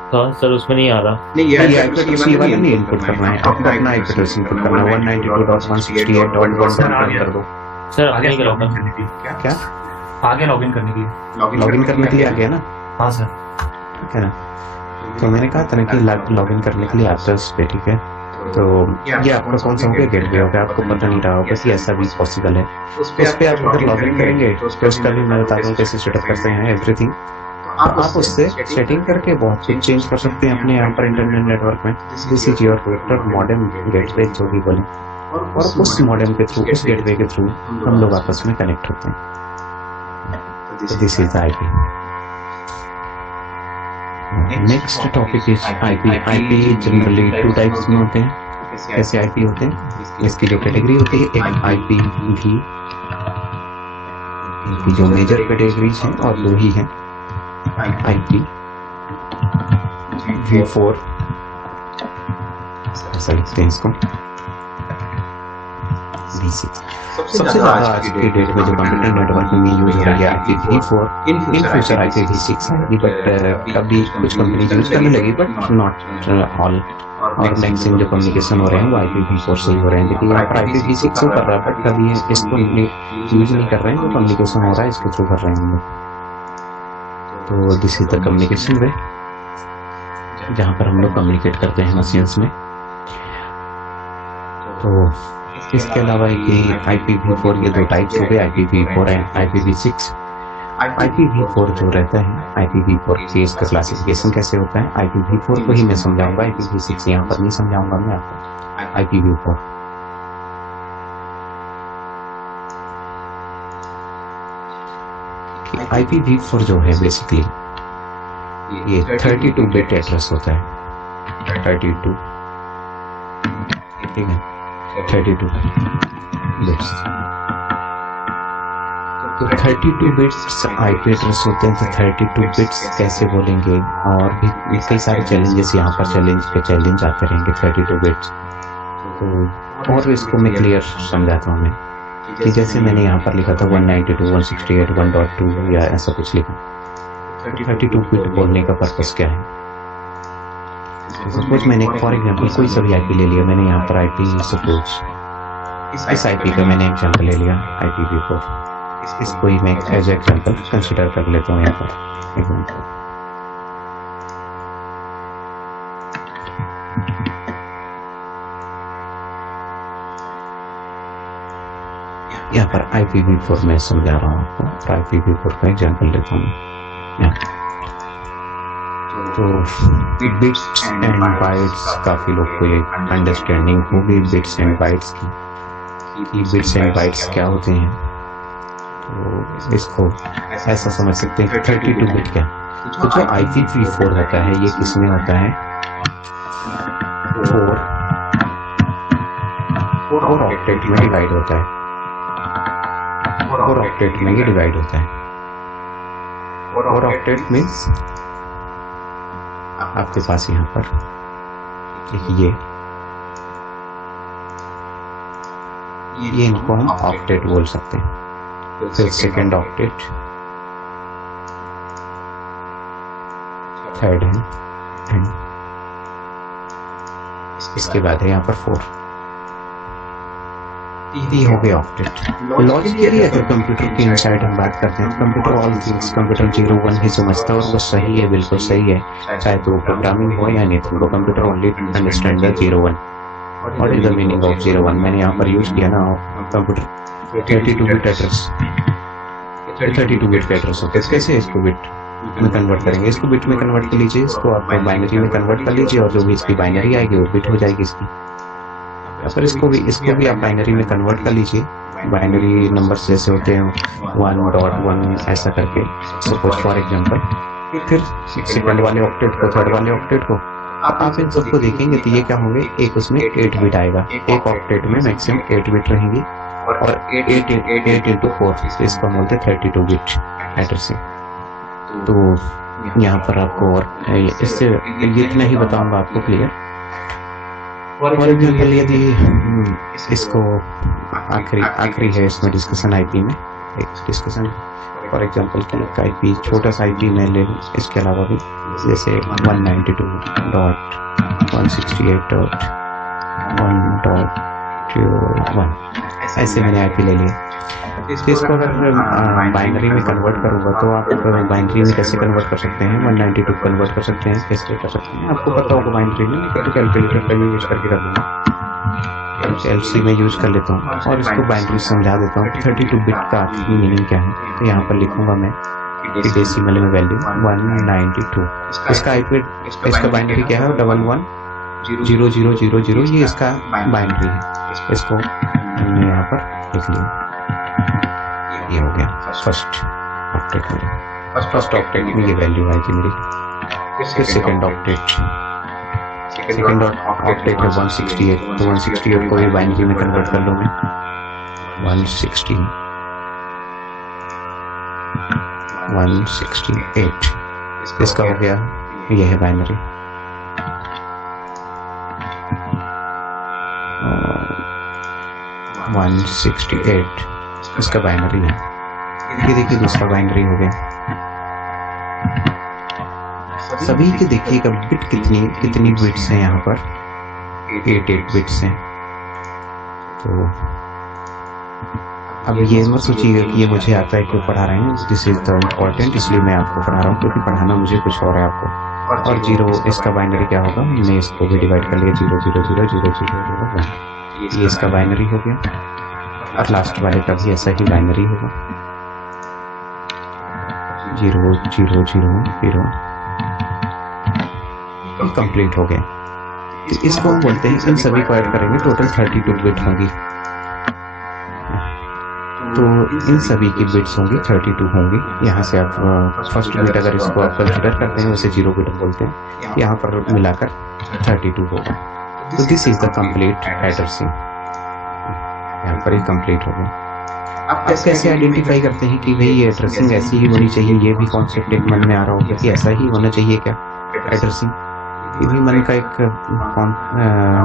था सर, उसमें नहीं आ रहा। नहीं, ये आईपी एड्रेस ये वाला नहीं इनपुट करना है, आपको अपना आईपी एड्रेस इनपुट करना है 192.168.1 कर दो। सर आपने ही करा था। क्या आगे लॉगिन करने के लिए। लॉगिन करने के लिए आ गया ना, हाँ सर। ठीक है ना। तो मैंने कहा था ना कि लॉगिन करने के लिए एड्रेस पे, ठीक है। तो ये आपका कौन सा हो गया, गेटवे हो गया, आपको पता नहीं रहा होगा कि ऐसा भी पॉसिबल है। उस पर आप अगर लॉगिन करेंगे तो उसका भी मैं बता दूँ कैसे सेटअप करते हैं एवरीथिंग। आप उससे सेटिंग करके बहुत कुछ चेंज कर सकते हैं अपने यहाँ पर इंटरनेट नेटवर्क में। This is your router modem gateway जो भी बोले, और उस मॉडेम के थ्रू, उस गेटवे के थ्रू हम लोग आपस में कनेक्ट होते हैं। This is IP. Next topic is IP. IP generally 2 types में होते हैं। कैसे आईपी होते हैं, इसकी जो कैटेगरी होती है, एक आईपी भी, इनकी जो मेजर कैटेगरीज हैं और 2 ही हैं, आईपी V4 ऐसा लिखते हैं इसको, V6। सबसे ज्यादा आज की डेट में जो कंप्यूटर नेटवर्किंग में यूज हो रही है IPv4, इन फ्यूचर IPv6 आएगी, बट अभी कुछ कंपनी यूज करने लगी, बट नॉट ऑल। और मैक्सिमम जो कम्युनिकेशन हो रहे हैं वो IPv4 से ही हो रहे हैं। देखिए यहाँ पर IPv6 से कर रहा है, बट कभी इसको यूज नहीं कर रहे हैं, जो कम्युनिकेशन हो रहा है इसके थ्रू कर रहे हैं हम लोग। तो दिस इज द कम्युनिकेशन वे, जहाँ पर हम लोग कम्युनिकेट करते हैं मशीन्स में। तो इसके अलावा IPv4 ये 2 टाइप्स हो गए, IPv4 एंड IPv6। IPv4 जो रहता है, IPv4 की इसका क्लासिफिकेशन कैसे होता है, IPv4 को ही मैं समझाऊंगा, IPv6 यहाँ पर नहीं समझाऊंगा मैं आपको। IPv4 IPv4 जो है बेसिकली ये 32 बिट एड्रेस होता है, 32, ठीक है, 32 बिट्स। तो 32 बिट्स आईपी एड्रेस होते हैं। तो 32 बिट्स कैसे बोलेंगे, और भी कई सारे चैलेंजेस यहाँ पर चैलेंज आते रहेंगे 32 बिट्स। तो और इसको मैं क्लियर समझाता हूँ मैं, कि जैसे मैंने यहाँ पर लिखा था 192.168.1.2 या ऐसा कुछ लिखा। 32 बिट बोलने का पर्पस क्या है। सपोज मैंने फॉर एग्जांपल कोई सा भी आईपी ले लिया, मैंने यहाँ पर आईपी सपोज इस आईपी का मैंने एग्जांपल ले लिया IPv4, इसको ही मैं एज एग्जांपल कंसिडर कर लेता हूँ यहाँ पर एग्जांपल। यहाँ पर IPv4 मैं समझा रहा हूँ आपको, IPv4 का एग्जांपल लेता हूँ। तो बिट्स एंड बाइट्स काफ़ी लोग को ये अंडरस्टैंडिंग होगी बिट्स एंड बाइट्स की, कि बिट्स एंड बाइट्स क्या होते हैं। तो इसको ऐसा समझ सकते हैं कि 32 बिट क्या। तो जो IPv4 होता है ये किसमें होता है, 4 ऑक्टेट में डिवाइड होता है, 4 ऑक्टेट में ये डिवाइड होता है। 4 ऑक्टेट मीन्स आपके पास यहाँ पर ये इनको हम ऑक्टेट बोल सकते हैं। फिर सेकेंड ऑक्टेट, थर्ड है, एंड इसके बाद है यहाँ पर 4। ये हो गया ऑक्टेट। लॉजिकली अगर कंप्यूटर के इनसाइड हम बात करते हैं, कंप्यूटर ऑल थिंग्स कंप्यूटर 0-1 ही समझता है, और वो सही है, बिल्कुल सही है, चाहे तो प्रोग्रामिंग हो या नहीं। तो computer only understand the 0-1। What is the meaning of 0-1? मैंने यहाँ पर यूज किया ना, computer 32 bit address, 32 bit address होता है। कैसे इसको बिट में कन्वर्ट करेंगे, इसको बिट में कन्वर्ट कर लीजिए, इसको आप बाइनरी में कन्वर्ट कर लीजिए, और जो भी इसकी बाइनरी आएगी वो बिट हो जाएगी इसकी। पर इसको भी आप बाइनरी में कन्वर्ट कर लीजिए। बाइनरी नंबर्स जैसे होते हैं 1.1 ऐसा करके, सपोज फॉर एग्जांपल। फिर सेकंड वाले ऑक्टेट को, थर्ड वाले ऑक्टेट को आप इन सबको देखेंगे तो ये क्या होंगे, एक उसमें 8 बिट आएगा, एक ऑक्टेट में मैक्सिमम 8 बिट रहेंगी, और 8 into 4 इसका बोलते हैं 32 बिट एड्रेसिंग। तो यहाँ पर आपको और इससे इतना ही बताऊंगा आपको क्लियर। फॉर एग्जाम्पल यदि इसको आखिरी है इसमें डिस्कशन आईपी में, एक डिस्कशन फॉर एग्जांपल की एक आईपी छोटा सा आईपी में ले लूँ, इसके अलावा भी जैसे 192.168.1.01 ऐसे मैंने आईपी ले लिया। तो इसको अगर बाइनरी में कन्वर्ट करूँगा तो आप बाइनरी में कैसे कन्वर्ट कर सकते हैं, 192 कन्वर्ट कर सकते हैं, कैसे कर सकते हैं आपको पता होगा बाइनरी में, तो कैलकुलेटर का यूज करके कर दूँगा, एलसी में यूज कर लेता हूँ और इसको बाइनरी समझा देता हूँ कि 32 बिट का मीनिंग क्या है। तो यहाँ पर लिखूंगा मैं कि डेसिमल में वैल्यू 192, इसका आईपी इसका बाइनरी क्या है 110000, ये इसका बाइनरी है। इसको हमने यहाँ पर लिख लिया, ये हो गया फर्स्ट ऑक्टेट में। फर्स्ट ऑक्टेट में ये वैल्यू आएगी मेरी। फिर सेकेंड ऑक्टेट है 168, तो 168 को भी बाइनरी में कन्वर्ट कर लूँ मैं, 168 इसका हो गया, ये है बाइनरी। 168 इसका बाइनरी है, ये देखिए दूसरा बाइनरी हो गया। सभी के देखिएगा बिट कितनी बिट्स हैं यहाँ पर, 8 बिट्स हैं। तो अब ये मत सोचिएगा कि ये मुझे आता है क्यों पढ़ा रहे हैं, दिस इज द इम्पोर्टेंट, इसलिए मैं आपको पढ़ा रहा हूँ क्योंकि पढ़ाना मुझे कुछ और है आपको। और 0 इसका बाइनरी क्या होगा, हमने इसको भी डिवाइड कर लिया 0 0 0 0 0 0 1, ये इसका बाइनरी हो गया। और लास्ट वाले का भी ऐसा ही बाइनरी होगा 0 0 0 0, कंप्लीट हो गया। तो इसको हम बोलते हैं, इन सभी को ऐड करेंगे टोटल 32 बिट होंगी। तो इन सभी की बिट्स होंगी 32 होंगी। यहाँ से आप फर्स्ट बिट अगर इसको आप कंसिडर करते हैं उसे 0 बिट बोलते हैं, यहाँ पर मिलाकर 32 होगा। तो this is the complete addressing, यहाँ पर ही कंप्लीट हो गया। आप कैसे आइडेंटिफाई करते हैं कि भाई ये एड्रेसिंग ऐसी ही होनी चाहिए, ये भी कॉन्सेप्ट एक मन में आ रहा होगा कि ऐसा ही होना चाहिए क्या एड्रेसिंग, ये भी मन का एक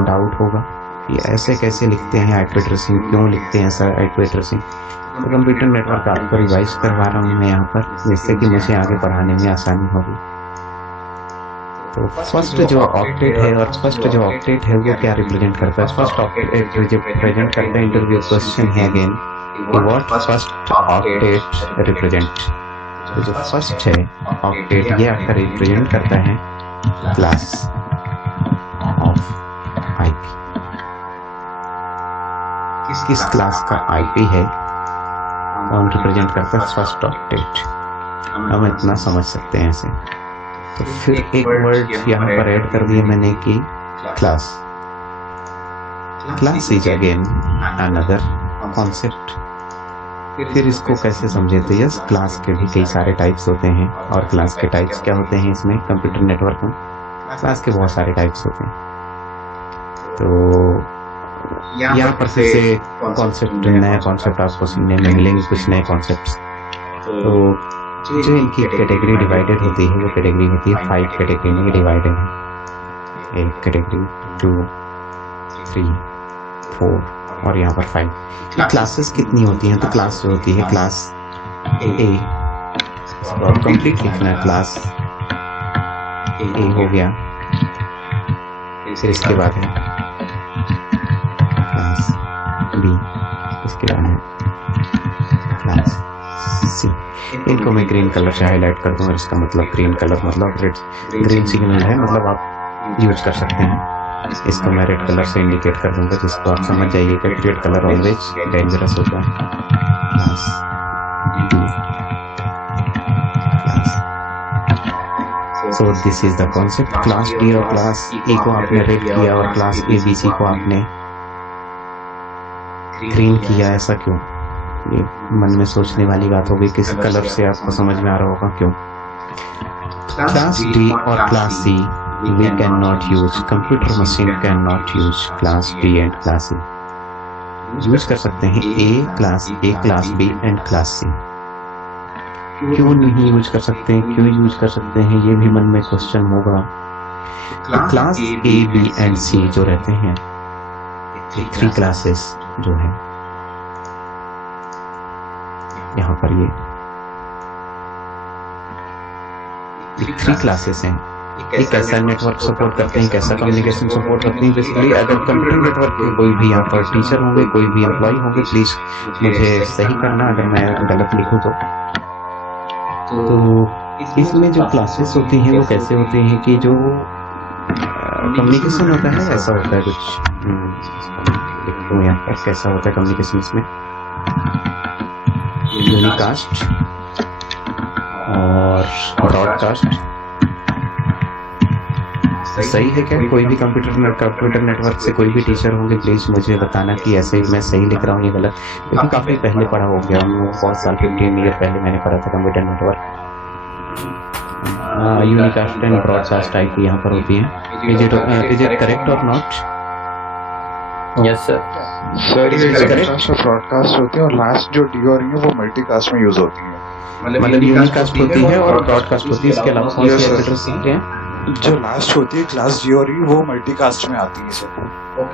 डाउट होगा कि ऐसे कैसे लिखते हैं आईपी एड्रेसिंग, क्यों लिखते हैं ऐसा आईपी एड्रेसिंग। तो कंप्यूटर नेटवर्क आपको रिवाइज करवा रहा हूँ मैं यहाँ पर, जिससे कि मुझे आगे पढ़ाने में आसानी होगी। तो फर्स्ट जो ऑक्टेट है और फर्स्ट जो ऑक्टेट है वो क्या रिप्रेजेंट करता है, फर्स्ट ऑक्टेट जो रिप्रेजेंट करता है, इंटरव्यू क्वेश्चन है again, what first octet represent. तो जो फर्स्ट है ऑक्टेट ये आपका रिप्रेजेंट करता है क्लास ऑफ आईपी, किस क्लास का आईपी है हम रिप्रेजेंट करता है फर्स्ट ऑक्टेट। हम इतना समझ सकते हैं ऐसे। तो फिर एक वर्ड यहाँ पर ऐड कर दिया मैंने कि class. Class is again another concept. फिर इसको कैसे समझे, तो यस क्लास के भी कई सारे टाइप्स होते हैं। और क्लास के टाइप्स क्या होते हैं इसमें, कंप्यूटर नेटवर्क में क्लास के बहुत सारे टाइप्स होते हैं। तो यहाँ पर फिर से कॉन्सेप्ट, नया कॉन्सेप्ट आपको सुनने में मिलेंगे, कुछ नए कॉन्सेप्ट्स। तो जो इनकी कैटेगरी डिवाइडेड होती है वो कैटेगरी होती है 5 कैटेगरी में डिवाइडेड है। एक कैटेगरी 2 3 4 और यहाँ पर 5। क्लासेस कितनी होती हैं, तो क्लास जो होती है क्लास ए, और कंप्लीट लिखना है क्लास ए हो गया। फिर इसके बाद है क्लास बी, इसके बाद है क्लास सी। इनको मैं ग्रीन कलर से हाईलाइट कर दूंगा, इसका मतलब ग्रीन कलर मतलब ग्रीन सिग्नल है, मतलब आप यूज कर सकते हैं। इसको मैं रेड कलर से इंडिकेट कर दूंगा, जिसको आप समझ जाइएगा कि रेड कलर ऑलवेज डेंजरस होता है। Class B, so this is the concept. Class D और क्लास ए को आपने रेड किया और क्लास ए बी सी को आपने ग्रीन किया, ऐसा क्यों? ये मन में सोचने वाली बात होगी, किस कलर से आपको समझ में आ रहा होगा क्यों। क्लास डी और class C we cannot use, computer machine cannot use class D and class C। Use कर सकते हैं A, class B and class C। क्यों नहीं यूज कर सकते हैं, क्यों यूज कर सकते हैं, ये भी मन में क्वेश्चन होगा। Class A, B and C जो रहते हैं, 3 क्लासेस जो है, यहाँ पर ये 3 क्लासेस हैं। एक ऐसा नेटवर्क सपोर्ट करते हैं, कैसा कम्युनिकेशन सपोर्ट करते हैं। बेसिकली अगर कंप्यूटर नेटवर्क के कोई भी यहाँ पर टीचर होंगे, कोई भी एम्प्लॉय होंगे, प्लीज मुझे सही करना अगर मैं गलत लिखूँ तो इसमें जो क्लासेस होती हैं वो कैसे होती हैं कि जो कम्युनिकेशन होता है ऐसा होता है कुछ लिखूँ यहाँ पर कैसा होता है कम्युनिकेशन इसमें। यूनिकास्ट और ब्रॉडकास्ट सही है क्या? कोई भी कंप्यूटर नेटवर्क से कोई भी टीचर होंगे प्लीज मुझे बताना कि ऐसे ही मैं सही लिख रहा हूँ ये गलत, क्योंकि काफी पहले पढ़ा हो गया, बहुत साल 15 ईयर पहले मैंने पढ़ा था computer network. Unicast and broadcast type यहाँ पर होती है। इज इट करेक्ट और नॉट? Yes sir. सर ये यूनिकास्ट और ब्रॉडकास्ट होती है और लास्ट जो डी हो रही है वो मल्टीकास्ट में यूज होती है। मतलब यूनिकास्ट होती है और ब्रॉडकास्ट होती है, इसके अलावा कौन सी एड्रेस हैं? जो लास्ट होती है क्लास जी हो रही है वो मल्टीकास्ट में आती है सर।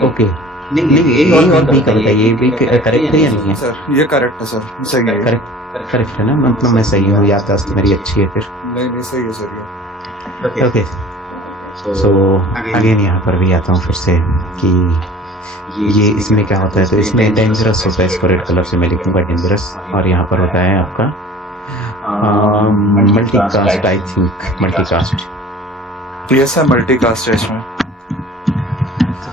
ओके, नहीं ये और भी करेक्ट है, ये भी करेक्ट है या नहीं है? सर ये करेक्ट है सर, सही है। करेक्ट है ना, मतलब मैं सही हूँ, याददाश्त मेरी अच्छी है फिर। नहीं सही है सर ये। ओके सो अगेन यहाँ पर भी आता हूँ फिर से कि ये इसमें क्या होता है। तो इसमें डेंजरस होता है, इसको रेड कलर से मैं लिखूंगा डेंजरस, और यहाँ पर होता है आपका multicast. I think multicast, yes sir multicast है इसमें।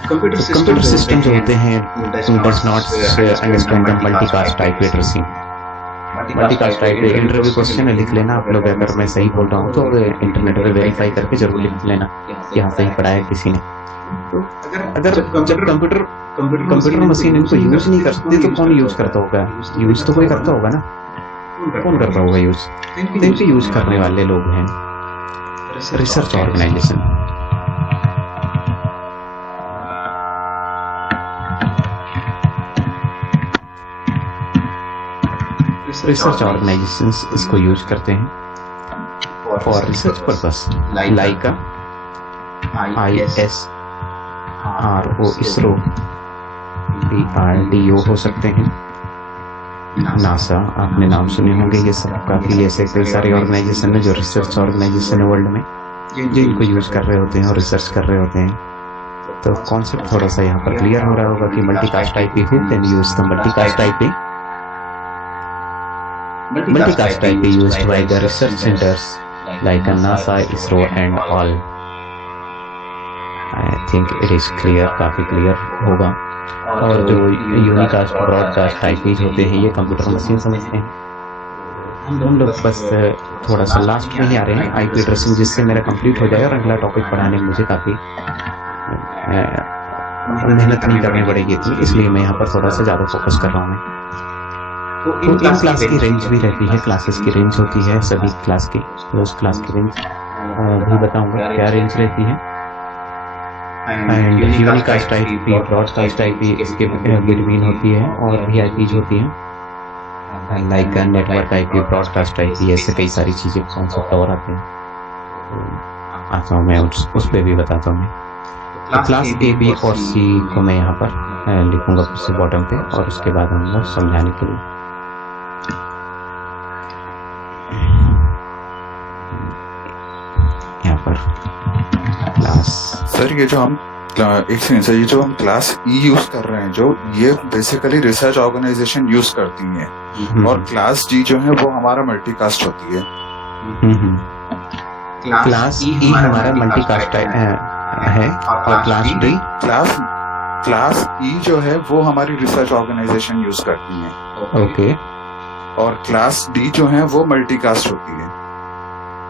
कंप्यूटर सिस्टम जो होते हैं does not understand the multicast type addressing. Multicast type interview question है, लिख लेना आप लोग, अगर मैं सही बोल रहा हूँ तो इंटरनेट पे वेरीफाई करके जरूर लिख लेना यहाँ सही पढ़ाया किसी ने। तो अगर जब कंप्यूटर मशीन इनको यूज नहीं कर सकती तो कौन यूज करता होगा? यूज तो कोई करता होगा ना, कौन करता होगा यूज? तो इनको यूज करने वाले लोग हैं रिसर्च ऑर्गेनाइजेशन। रिसर्च ऑर्गेनाइजेशंस इसको यूज करते हैं for research purpose, like a, ISRO, ISRO, DRDO हो सकते हैं, नासा आपने नाम सुने होंगे। ये सब काफी ऐसे कई सारे ऑर्गेनाइजेशन है जो रिसर्च ऑर्गेनाइजेशन है वर्ल्ड में, जो इनको यूज कर रहे होते हैं और रिसर्च कर रहे होते हैं। तो कॉन्सेप्ट थोड़ा सा यहाँ पर क्लियर हो रहा होगा कि multicast type who can use the multicast type. Multicast type is used by the research centers like NASA, ISRO and all. I think it is clear, काफी क्लियर होगा। और जो यूनिकास्ट ब्रॉडकास्ट टाइप होते हैं ये कंप्यूटर मशीन समझते हैं। हम लोग बस थोड़ा सा लास्ट में ही आ रहे हैं IP एड्रेसिंग, जिससे मेरा कंप्लीट हो जाए और अगला टॉपिक पढ़ाने में मुझे काफी मेहनत नहीं करनी पड़ेगी इतनी, इसलिए मैं यहाँ पर थोड़ा सा ज़्यादा फोकस कर रहा हूँ। तो इन क्लास की रेंज भी रहती है, क्लासेस की रेंज होती है सभी क्लास की, तो उस क्लास की रेंज भी बताऊंगा क्या रेंज रहती है। एंड यूनिकास्ट टाइप भी, ब्रॉडकास्ट टाइप भी इसके बिटवीन होती है, और भी IPs होती हैं like network IP, broadcast IP, ऐसे कई सारी चीज़ें कॉन्सेप्ट और आते हैं। तो आता हूँ मैं उस पर भी बताता हूँ मैं। क्लास A, B और C को मैं यहाँ पर लिखूंगा फिर से बॉटम पे, और उसके बाद हम समझाने के लिए यहाँ पर क्लास। सर ये जो हम एक सेकंड सर, ये जो हम क्लास E यूज कर रहे हैं, जो ये बेसिकली रिसर्च ऑर्गेनाइजेशन यूज करती हैं, और क्लास D जो है वो हमारा मल्टीकास्ट होती है। क्लास E हमारा मल्टीकास्ट है, और क्लास E जो है वो हमारी रिसर्च ऑर्गेनाइजेशन यूज करती है। ओके, और क्लास D जो है वो मल्टीकास्ट होती है।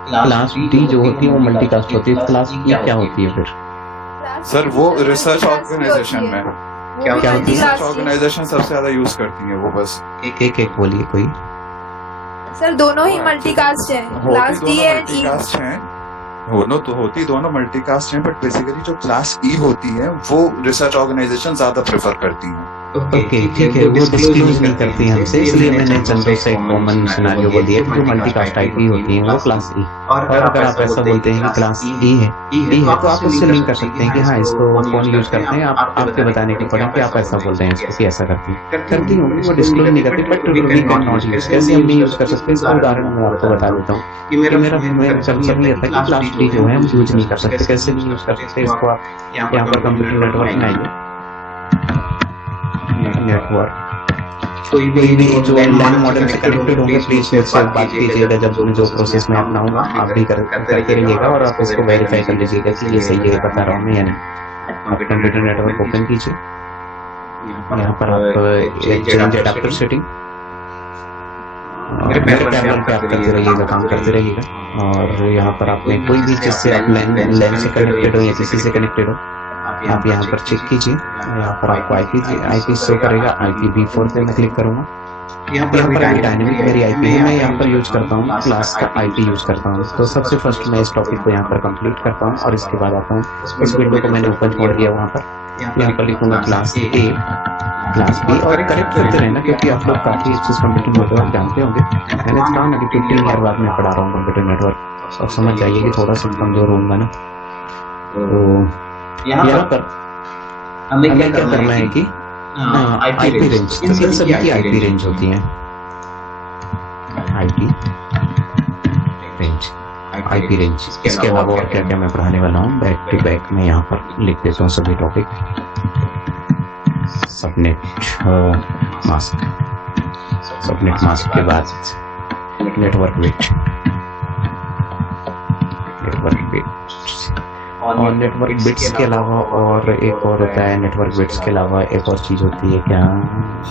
क्लास D जो होती है वो मल्टीकास्ट होती है। क्लास E क्या होती है फिर? सर वो रिसर्च ऑर्गेनाइजेशन में क्या होती है? रिसर्च ऑर्गेनाइजेशन सबसे ज्यादा यूज करती है वो। बस एक बोलिए कोई। सर दोनों ही मल्टीकास्ट है, class D and E multicast हैं, दोनों तो होती दोनों मल्टीकास्ट हैं, बट बेसिकली जो क्लास E होती है वो रिसर्च ऑर्गेनाइजेशन ज्यादा प्रेफर करती हैं। ओके ठीक है, वो डिस्क्लोज नहीं करती हमसे, इसलिए मैंने चंदो से एक कॉमन सिनेरियो को दिया कि जो मल्टीकास्ट आईपी होती है वो क्लास ई, और अगर आप ऐसा बोलते हैं कि क्लास ई है तो आप उससे लिंक कर सकते हैं कि हाँ इसको फोन यूज करते हैं, आप आपके बताने के पड़े कि आप ऐसा बोल रहे हैं इसको कि ऐसा करती होंगी, वो डिस्क्लोज नहीं करती, but we can not use. कैसे हम नहीं यूज कर सकते इसका उदाहरण मैं आपको बता देता हूँ कि मेरा कंसर्न ये था कि क्लास डी जो है हम यूज नहीं कर सकते। कैसे नहीं यूज कर सकते इसको, आप यहाँ पर कंप्यूटर नेटवर्क में आइए, नेटवर्क कोई भी जो लैन मॉडल से कनेक्टेड होंगे प्लीज मुझसे बात कीजिएगा, जब जो प्रोसेस में अपनाऊंगा आप भी करते रहिएगा और आप इसको वेरीफाई कर लीजिएगा कि ये सही है बता रहा हूँ मैं या नहीं। आप कंप्यूटर नेटवर्क ओपन कीजिए, यहाँ पर आप चेंज एडाप्टर सेटिंग मेरे पैनल पे आप करते रहिएगा, काम करते रहिएगा, और यहाँ पर आपने कोई भी चीज से आप लैन से कनेक्टेड हो या किसी से कनेक्टेड हो आप यहाँ पर चेक कीजिए, यहाँ पर आपको आईपी शो करेगा। IPv4 पे मैं क्लिक करूंगा, यहाँ पर अभी डायनेमिक मेरी आईपी है, मैं यहाँ पर यूज करता हूँ क्लास का आईपी यूज करता हूँ। तो सबसे फर्स्ट मैं इस टॉपिक को यहाँ पर कंप्लीट करता हूँ और इसके बाद आता हूँ इस विंडो को मैंने ओपन छोड़ दिया, वहाँ पर यहाँ पर लिखूंगा क्लास ए क्लास बी और करेक्ट करते रहना, क्योंकि आप लोग काफी अच्छे से कंप्यूटर नेटवर्क जानते होंगे। मैंने कहा ना कि 15 ईयर बाद मैं पढ़ा रहा हूँ कंप्यूटर नेटवर्क, और समझ जाइए कि थोड़ा सा कमजोर होऊंगा ना। तो यहाँ पर हमें क्या करना है कि आईपी रेंज, इन सभी की आईपी रेंज होती है, आईपी रेंज। इसके अलावा और क्या क्या मैं पढ़ाने वाला हूँ बैक टू बैक में यहाँ पर लिख देता हूँ सभी टॉपिक। सबनेट मास्क के बाद नेटवर्क बिट और नेटवर्क बिट्स के अलावा और एक और होता है, नेटवर्क बिट्स के अलावा एक और चीज होती है क्या,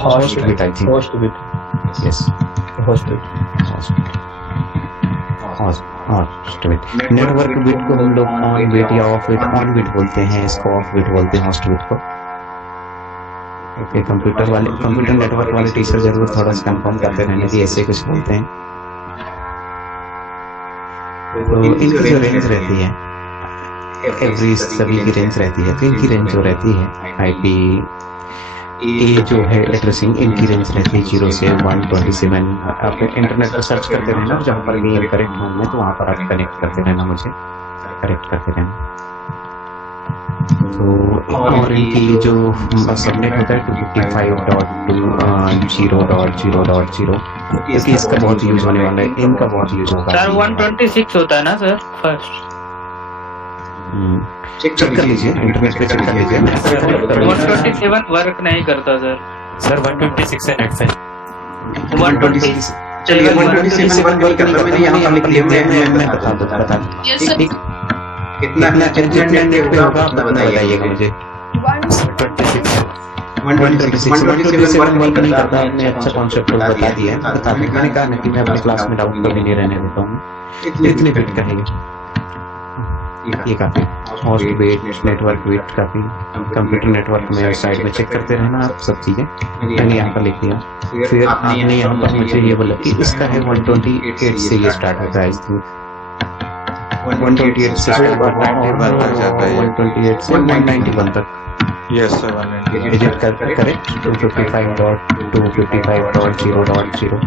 host bit. I think host bit, yes host bit. Network bit को हम लोग ऑन बिट या ऑफ बिट, ऑन बिट बोलते हैं, इसको ऑफ बिट बोलते हैं होस्ट बिट को। कंप्यूटर नेटवर्क वाले टीचर जरूर थोड़ा सा कंफर्म करते रहना कि ऐसे कुछ बोलते हैं। तो इनकी जो रेंज रहती है एवरी सभी की रेंज रहती है, तो इनकी रेंज जो रहती है आईपी ए जो है एड्रेसिंग, इनकी रेंज रहती है 0 से 127। आप इंटरनेट पर सर्च करते रहना, जहाँ पर भी करेक्ट होंगे तो वहाँ पर आप कनेक्ट करते रहना, मुझे करेक्ट करते रहना। तो और इनकी जो सबनेट होता है 255.2.0.0.0, क्योंकि इसका बहुत यूज होने वाला है, इनका बहुत यूज होगा। सर 126 होता है ना सर फर्स्ट, चेक कर लीजिए, इंटरनेट पे चेक कर लीजिए। 127 वर्क नहीं करता सर 126 है नेट पे, 126 चलिए 127 वर्क नहीं करता, मैंने यहाँ लिख लिया, मैं बता दूँ कितना नेट पे होगा आप बताइएगा मुझे। 126 वर्क नहीं करता, आपने अच्छा कॉन्सेप्ट बता दिया है, बता दें। मैंने कहा ना कि मैं अपनी क्लास में डाउट कभी नहीं रहने देता हूँ, इतने बिट कहेंगे ये काफी। होस्ट बिट, नेटवर्क बिट काफी। कंप्यूटर नेटवर्क में साइड में चेक करते रहना आप सब चीजें, मैंने यहाँ पर लिख दिया। फिर आपने यहाँ पर मुझे ये बोला कि इसका है 128 से ये स्टार्ट होता है, 128 से और 128 से 191 तक। Yes sir, 191 is it correct? 255.255.0.0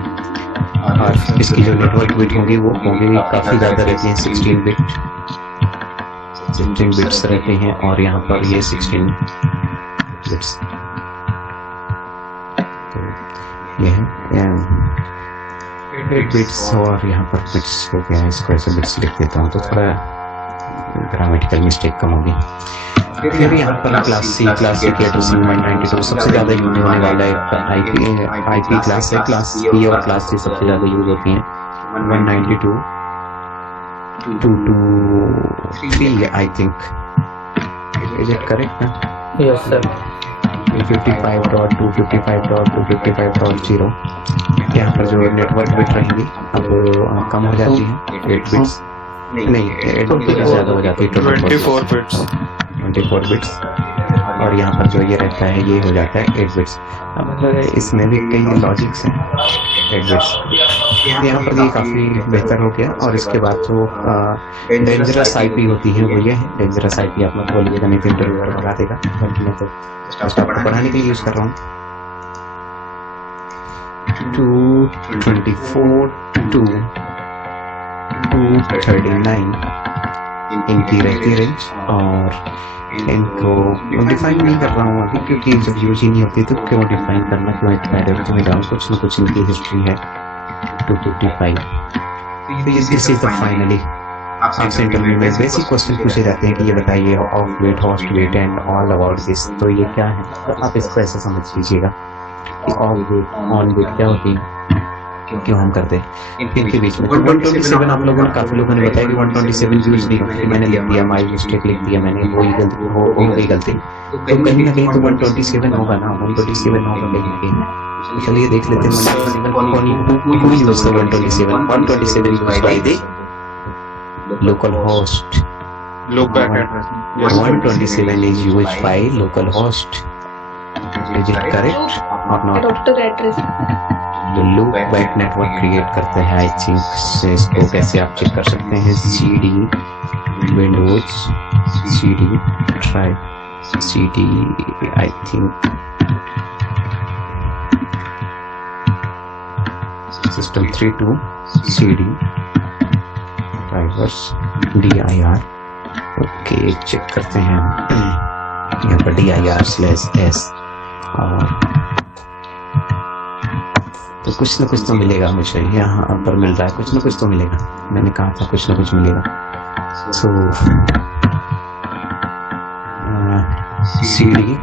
और इसकी जो नेटवर्क बिट होंगी वो होंगी काफी ज्यादा रहती हैं, 16 बिट्स रहते हैं, और यहाँ पर ये 16 बिट्स। तो ये है 8 बिट्स और यहाँ पर बिट्स हो गया है, इसको ऐसे बिट्स लिख देता हूँ तो थोड़ा ग्रामेटिकल मिस्टेक कम होगी। फिर यहाँ पर क्लास सी की एड्रेसिंग 192 सबसे ज़्यादा यूज होने वाला है, आईपी क्लास है। क्लास बी और क्लास सी सबसे ज़्यादा यूज होती हैं। 192.223 I think, is it correct ना? Yes sir. 255.255.255.0 यहाँ पर जो नेटवर्क बिट रहेंगी अब कम हो जाती है, 8 बिट्स नहीं 8 बिट्स ज़्यादा हो जाती है, 24 बिट्स। और यहाँ पर जो ये रहता है ये हो जाता है 8 बिट्स। अब इसमें भी कई लॉजिक्स हैं 8 बिट्स। यहाँ पर ये काफ़ी बेहतर हो गया। और इसके बाद जो डेंजरस आईपी होती है वो ये है, डेंजरस आईपी आप लोग बोलिएगा नहीं तो इंटरव्यूअर बता देगा, बल्कि मैं तो पढ़ाने के लिए यूज़ कर रहा हूँ। 224 to 239 इनकी रहती है रेंज। और इनको डिफाइन नहीं कर रहा हूँ अभी, क्योंकि जब यूज ही नहीं होती तो क्यों डिफाइन करना, क्यों इतना डेप्थ में जाऊँ। कुछ न कुछ इनकी हिस्ट्री है। 255 दिस इज द फाइनली आपसे इंटरव्यू में बेसिक क्वेश्चन पूछे जाते हैं कि ये बताइए of weight, host weight and all about this. तो ये क्या है, तो आप इसको ऐसे समझ लीजिएगा कि ऑफ वेट ऑन वेट क्या होती है, क्यों हम करते हैं इनके बीच में। 127 आप लोगों ने, काफी लोगों ने बताया कि 127 यूज नहीं होती, मैंने लिख दिया, माई मिस्टेक लिख दिया मैंने, वो ही गलती हो गई गलती। तो कहीं ना कहीं तो 127 होगा ना, 127 होगा कहीं ना कहीं। चलिए देख लेते हैं 127 use 127 use by the local host. loop back address. 127 is used by local host. Is it correct or not? Doctor address The loop back network create करते हैं, I think इसको कैसे आप चेक कर सकते हैं। CD Windows CD try CD I think system 32 CD drivers dir। Okay check करते हैं यहाँ पर dir/s। और तो कुछ ना कुछ तो मिलेगा मुझे, यहाँ पर मिल रहा है कुछ ना कुछ तो मिलेगा, मैंने कहा था कुछ ना कुछ मिलेगा। सो CD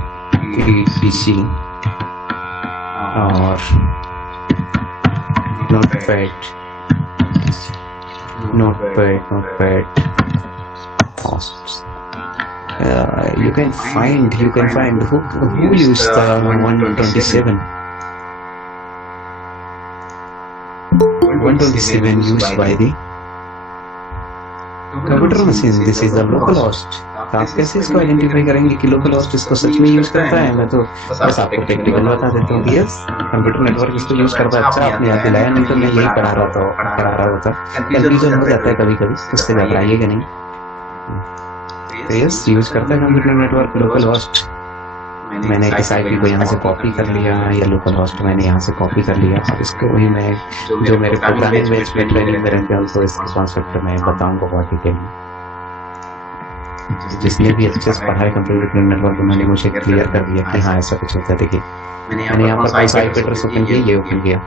PC और notepad hosts। you can find who used the 127 used by the computer machine. This is the local host. तो आप कैसे इसको आइडेंटिफाई करेंगे कि लोकल होस्ट इसको सच में यूज करता है? मैं तो बस आपको टेक्निकल बता देता हूँ कि यस कंप्यूटर नेटवर्क इसको यूज करता है। अच्छा आपने याद दिलाया, नहीं तो मैं यही पढ़ा रहा होता। कंफ्यूजन हो जाता है कभी कभी, इससे घबराइएगा नहीं। तो यस यूज करता है कंप्यूटर नेटवर्क लोकल होस्ट। मैंने इस आईपी को यहाँ से कॉपी कर लिया, या लोकल होस्ट मैंने यहाँ से कॉपी कर लिया। अब इसको वही मैं जो मेरे प्रोग्रामिंग बेस पे ट्रेनिंग में रहते हैं उनको इस कॉन्सेप्ट में बताऊंगा बहुत डिटेल में। जिसने भी अच्छे से पढ़ा है कंप्यूटर नेटवर्क उन्होंने मुझे क्लियर कर दिया कि हाँ ऐसा कुछ होता है। देखिए मैंने यहाँ पर कौन सा आईपी एड्रेस ओपन किया, ये ओपन किया।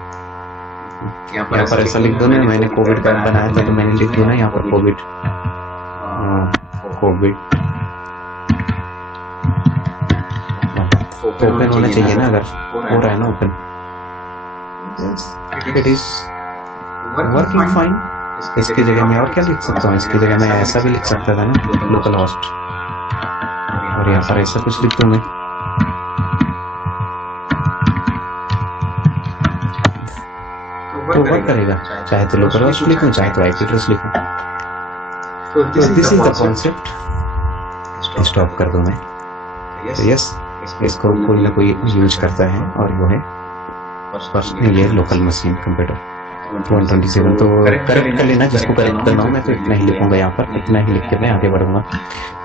यहाँ पर ऐसा लिख दो ना, मैंने कोविड का बनाया था तो मैंने लिख दो ना यहाँ पर कोविड ओपन होना चाहिए ना, अगर हो रहा है ना open. It is working fine. इसकी जगह मैं और क्या लिख सकता हूँ, इसकी जगह मैं ऐसा भी लिख सकता था ना लोकल होस्ट, और यहाँ पर ऐसा कुछ लिख दूँ मैं। तो वर्क करेगा, चाहे तो लोकल होस्ट लिखूँ चाहे तो आईपी एड्रेस लिखूँ। तो this is the concept. Stop कर दूँ मैं। तो यस इसको कोई ना कोई यूज करता है, और वो है ये लोकल मशीन कंप्यूटर 127। तो करेक्ट कर लेना जिसको करेक्ट करना हो। मैं तो इतना ही लिखूंगा यहाँ पर, इतना ही लिख के मैं आगे बढ़ूंगा।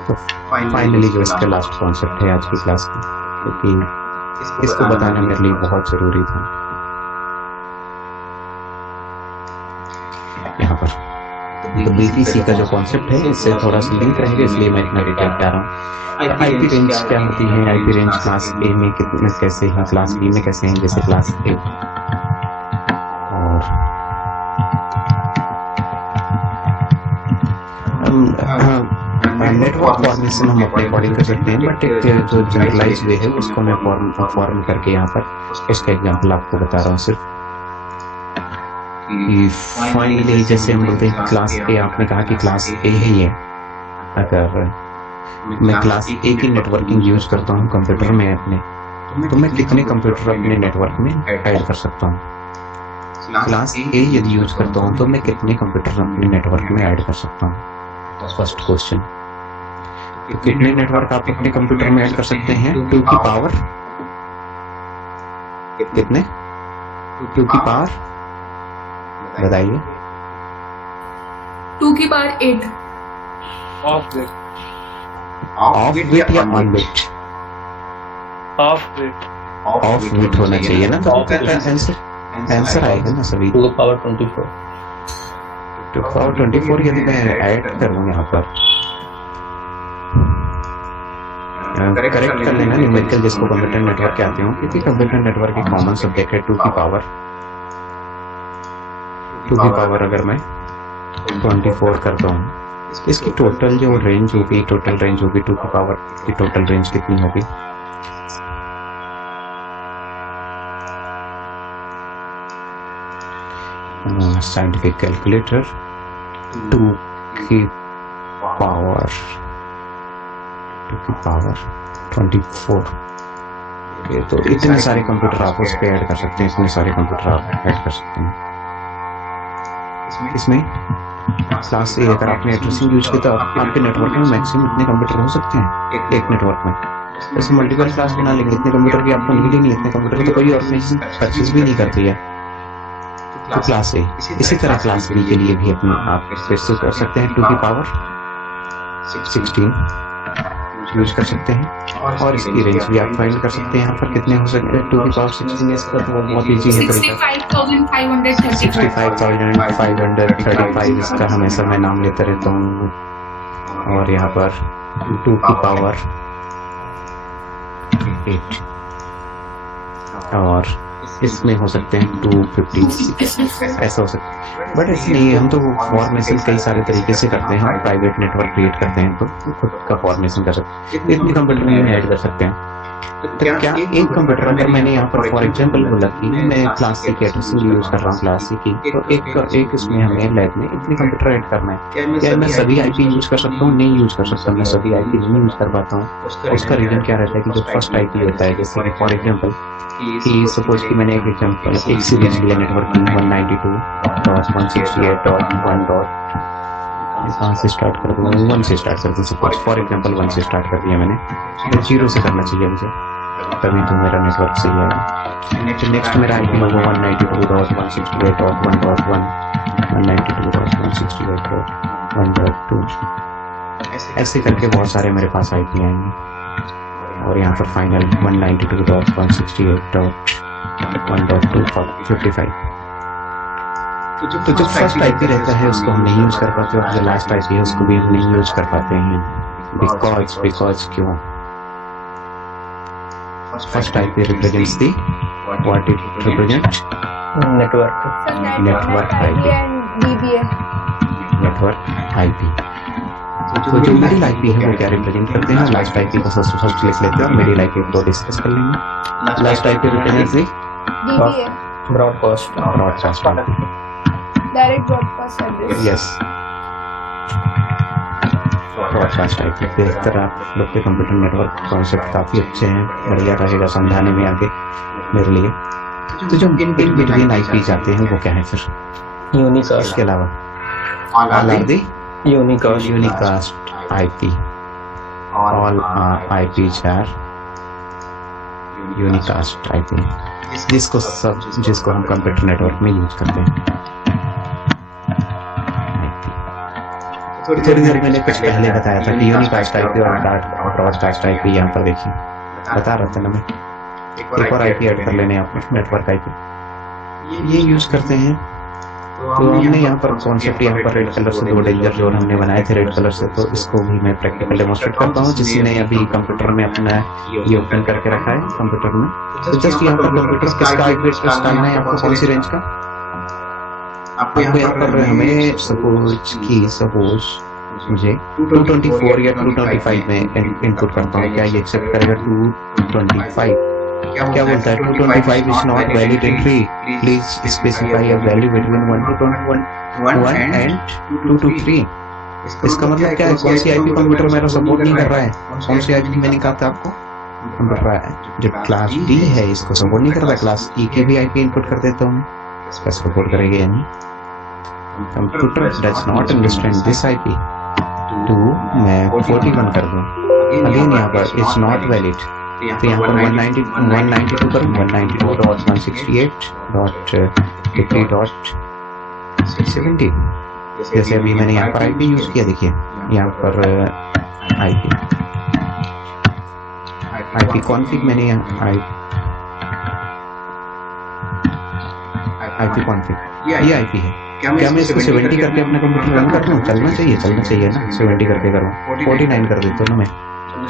तो फाइनली जो इसका लास्ट कॉन्सेप्ट है आज की क्लास का, क्योंकि इसको बताना मेरे लिए बहुत जरूरी था। यहाँ पर तो बीपीसी का जो कॉन्सेप्ट है इससे थोड़ा सा लिंक रहेगा, इसलिए मैं इतना डिटेल कह रहा हूँ। आईपी रेंज क्या होती है, आईपी रेंज क्लास ए में कितने कैसे हैं, क्लास बी में कैसे हैं, जैसे क्लास ए। और नेटवर्क फॉर्मेशन हम अपने अकॉर्डिंग कर सकते हैं, बट एक जो जनरलाइज वे है उसको मैं फॉर्म करके यहाँ पर उसका एग्जाम्पल आपको बता रहा हूँ सिर्फ। फाइनली जैसे हम बोलते हैं क्लास ए, आपने कहा कि क्लास ए ही है। अगर मैं क्लास ए की नेटवर्किंग यूज करता हूँ कंप्यूटर में अपने, तो मैं कितने कंप्यूटर अपने नेटवर्क में ऐड कर सकता हूँ? क्लास ए यदि यूज करता हूँ तो मैं कितने कंप्यूटर अपने नेटवर्क में ऐड कर सकता हूँ? First question. तो कितने नेटवर्क आप अपने कंप्यूटर में ऐड कर सकते हैं? 2 की पावर कितने? 2 की पावर बताइए। 2 की पावर 8। ऑफ बिट या on bit? Of bit of bit होना चाहिए ना। तो आंसर आंसर आएगा ना सभी। 2 power 24 2 power 24 यदि मैं ऐड करूँ यहाँ पर करेक्ट कर लेना न्यूमेरिकल जिसको कंप्यूटर नेटवर्क कहते हो, क्योंकि कंप्यूटर नेटवर्क एक कॉमन सब्जेक्ट है। 2 की पावर अगर मैं 24 करता हूँ, इसकी टोटल जो रेंज होगी 2 की पावर की टोटल रेंज कितनी होगी? साइंटिफिक कैलकुलेटर 2 की पावर 24। ये तो इतने सारे कंप्यूटर आप उस पे ऐड कर सकते हैं, इतने सारे कंप्यूटर आप ऐड कर सकते हैं इसमें। क्लास ए अगर आपने एड्रेसिंग यूज किया तो आपके नेटवर्क में मैक्सिमम इतने कंप्यूटर हो सकते हैं एक नेटवर्क में। जैसे मल्टीपल क्लास बना लेंगे, इतने कंप्यूटर की आपको नीड ही नहीं, इतने कंप्यूटर तो कोई ऑर्गेनाइजेशन परचेज भी नहीं करती है। तो क्लास ए, इसी तरह क्लास बी के लिए भी अपने आप स्पेसिफाई कर सकते हैं 2 की पावर 16 यूज कर सकते हैं, और इसकी रेंज भी आप फाइंड कर सकते हैं। यहाँ पर कितने हो सकते हैं 2 की पावर 16? इसका तो बहुत ईजी है तरीका। 65,535 इसका हमेशा मैं नाम लेता रहता हूँ। और यहाँ पर 2 की पावर 8 और इसमें हो सकते हैं 256 ऐसा हो सकता है। बट ऐसे नहीं, हम तो फॉर्मेशन कई सारे तरीके से करते हैं। हम प्राइवेट नेटवर्क क्रिएट करते हैं तो खुद का फॉर्मेशन कर सकते हैं, इतने कंप्यूटर में ऐड कर सकते हैं। तो क्या एक कंप्यूटर अगर मैंने यहाँ पर फॉर एग्जांपल बोला कि मैं क्लास सी की एड्रेसिंग यूज कर रहा हूँ क्लास सी की, तो एक इसमें हमें लैब में इतने कंप्यूटर ऐड करना है। क्या मैं सभी आईपी यूज कर सकता हूँ? नहीं यूज कर सकता, मैं सभी आईपी नहीं यूज कर पाता हूँ। उसका रीजन क्या रहता है कि जो फर्स्ट आईपी होता है, जैसे फॉर एग्जाम्पल कि सपोज कि मैंने एक एग्जाम्पल एक सीरीज लिया नेटवर्क की 192.168.1. कहाँ से स्टार्ट कर दूँ? 1 से स्टार्ट कर दूँ सपोज, फॉर एग्जाम्पल 1 से स्टार्ट कर दिया मैंने, 0 से करना चाहिए मुझे, तभी तो मेरा नेटवर्क सही आएगा। तो नेक्स्ट मेरा आईपी होगा 192.168.1.1, 192.168.1.2, ऐसे करके बहुत सारे मेरे पास आईपी आएंगे। और यहाँ पर फाइनल 192.168.1.255। तो जो फर्स्ट आईपी रहता है उसको हम नहीं यूज कर पाते, और जो लास्ट आईपी है उसको भी हम नहीं यूज कर पाते हैं। बिकॉज क्यों? First IP represents the what it represents? network Network IP. DBA. Network IP. तो जो मिडिल आईपी है वो क्या रिप्रेजेंट करते हैं? लास्ट आईपी को फर्स्ट लिख लेते हैं और मिडिल आईपी को डिस्कस कर लेंगे। Last IP represents the DBA. broadcast IP. Direct broadcast address. Yes, broadcast IP. इस तरह आप लोग के कंप्यूटर नेटवर्क कॉन्सेप्ट काफ़ी अच्छे हैं, बढ़िया रहेगा समझाने में आगे मेरे लिए। तो जो इन बिटवीन आईपी जाते हैं वो क्या है फिर? unicast इसके अलावा all are the unicast unicast IP. All IPs are unicast IP, जिसको हम कंप्यूटर नेटवर्क में यूज करते हैं। थोड़ी देर मैंने कुछ पहले बताया था कि यूनिकास्ट आईपी और ब्रॉडकास्ट आईपी यहाँ पर देखिए बता रहा था ना मैं। एक और आईपी ऐड कर लेने आप नेटवर्क आईपी, ये यूज करते हैं। तो हमने यहाँ पर कॉन्सेप्ट यहाँ पर रेड कलर से 2 डेंजर जोन हमने बनाए थे रेड कलर से, तो इसको भी मैं प्रैक्टिकल डेमोन्स्ट्रेट करता हूँ। जिसने अभी कंप्यूटर में अपना ये ओपन करके रखा है कंप्यूटर में, तो जस्ट यहाँ पर कंप्यूटर किसका आईपी एड्रेस डालना है आपको, कौन सी रेंज का? आपको यहाँ पर हमें सपोज मुझे 224 या 225 में इनपुट करता हूँ, क्या ये एक्सेप्ट करेगा? 225 क्या बोलता है? 225 is not valid entry, please specify a value between 1 and 223। इसका मतलब क्या है? कौन सी आईपी कंप्यूटर मेरा सपोर्ट नहीं कर रहा है? कौन सी आईपी मैंने कहा था आपको? कंप्यूटर जो क्लास डी है इसको सपोर्ट नहीं कर रहा, क्लास ई के भी आईपी इनपुट कर देता हूँ, इसका सपोर्ट करेगा या नहीं? Computer does not understand this IP. तो मैं 41 कर दूं, अगेन यहाँ पर इट्स नॉट वैलिड, तो यहाँ पर 192 पर 192.168.50.70। जैसे अभी मैंने यहाँ पर आईपी यूज किया, देखिए यहाँ पर आईपी कॉन्फ़िग मैंने यहाँ IP कॉन्फ़िग, ये IP है। क्या मैं इसको 70 करके अपना कंप्यूटर रन कर लूँ? चलना चाहिए ना। 70 करके करूँ, 49 कर देता हूँ ना मैं,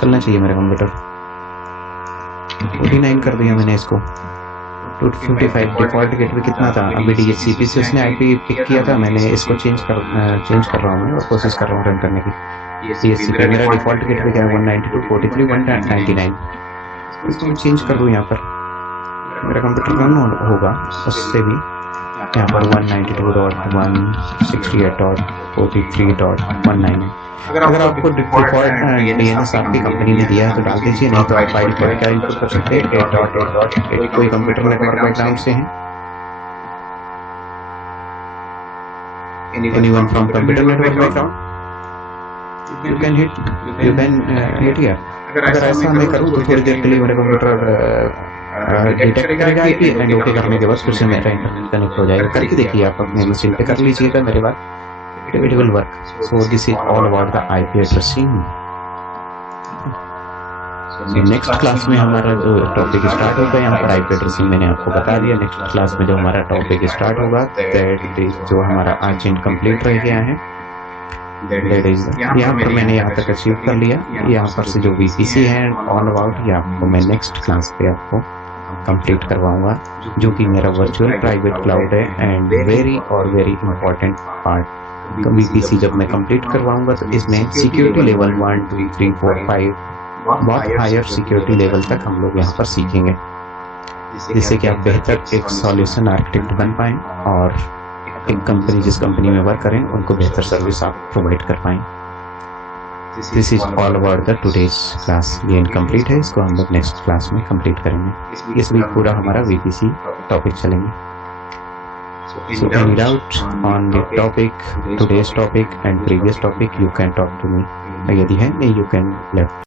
चलना चाहिए मेरा कंप्यूटर। 49 कर दिया मैंने इसको। 255 डिफॉल्ट गेटवे कितना था? अभी DHCP से उसने IP पिक किया था, मैंने इसको चेंज कर रहा हूँ मैं और कोशिश कर रहा हूँ रन करने की। DHCP पे मेरा डिफॉल्ट गेटवे क्या है? 192.43 199। इसको मैं चेंज कर दूँ यहाँ पर, मेरा कंप्यूटर रन होगा उससे भी। यहाँ पर 192.168.43.19 है। अगर आपको डिफॉल्ट DNS आपकी कंपनी ने दिया है तो डाल दीजिए, नहीं तो आप फाइल पर क्या इनपुट कर सकते हैं? 8.8.8 कोई कंप्यूटर नेटवर्क बैकग्राउंड से है? Anyone from computer network background? You can hit here. अगर ऐसा मैं करूँ तो थोड़ी देर के लिए मेरा कंप्यूटर डिटेक्ट करेगा IP एंड ओके करने के बाद फिर से मेरा इंटरनेट कनेक्ट हो जाएगा। करके देखिए आप अपने मशीन पे, कर लीजिएगा मेरे बाद, it will work. So this is all about the IP addressing. Next class में हमारा जो टॉपिक स्टार्ट होगा, यहाँ पर IP एड्रेसिंग मैंने आपको बता दिया। नेक्स्ट क्लास में जो हमारा टॉपिक स्टार्ट होगा दैट इज जो हमारा आज इनकम्प्लीट रह गया है, दैट इज यहाँ पर मैंने यहाँ तक अचीव कर लिया। यहाँ पर से जो VPC है ऑल अबाउट, ये आपको मैं नेक्स्ट क्लास पे आपको कंप्लीट करवाऊंगा, जो कि मेरा वर्चुअल प्राइवेट क्लाउड है and very important part. VPC जब मैं कंप्लीट करवाऊंगा तो इसमें सिक्योरिटी लेवल 1 2 3 4 5 बहुत हायर सिक्योरिटी लेवल तक हम लोग यहाँ पर सीखेंगे, जिससे कि आप बेहतर एक सॉल्यूशन आर्किटेक्ट बन पाएं और एक कंपनी जिस कंपनी में वर्क करें उनको बेहतर सर्विस आप प्रोवाइड कर पाएं। This is all about the today's class. ये इनकम्प्लीट है, इसको हम लोग नेक्स्ट क्लास में कंप्लीट करेंगे। इस वीक पूरा हमारा VPC टॉपिक चलेंगे। So any doubt on the topic, today's topic and previous topic, you can talk to me. यदि है, you can let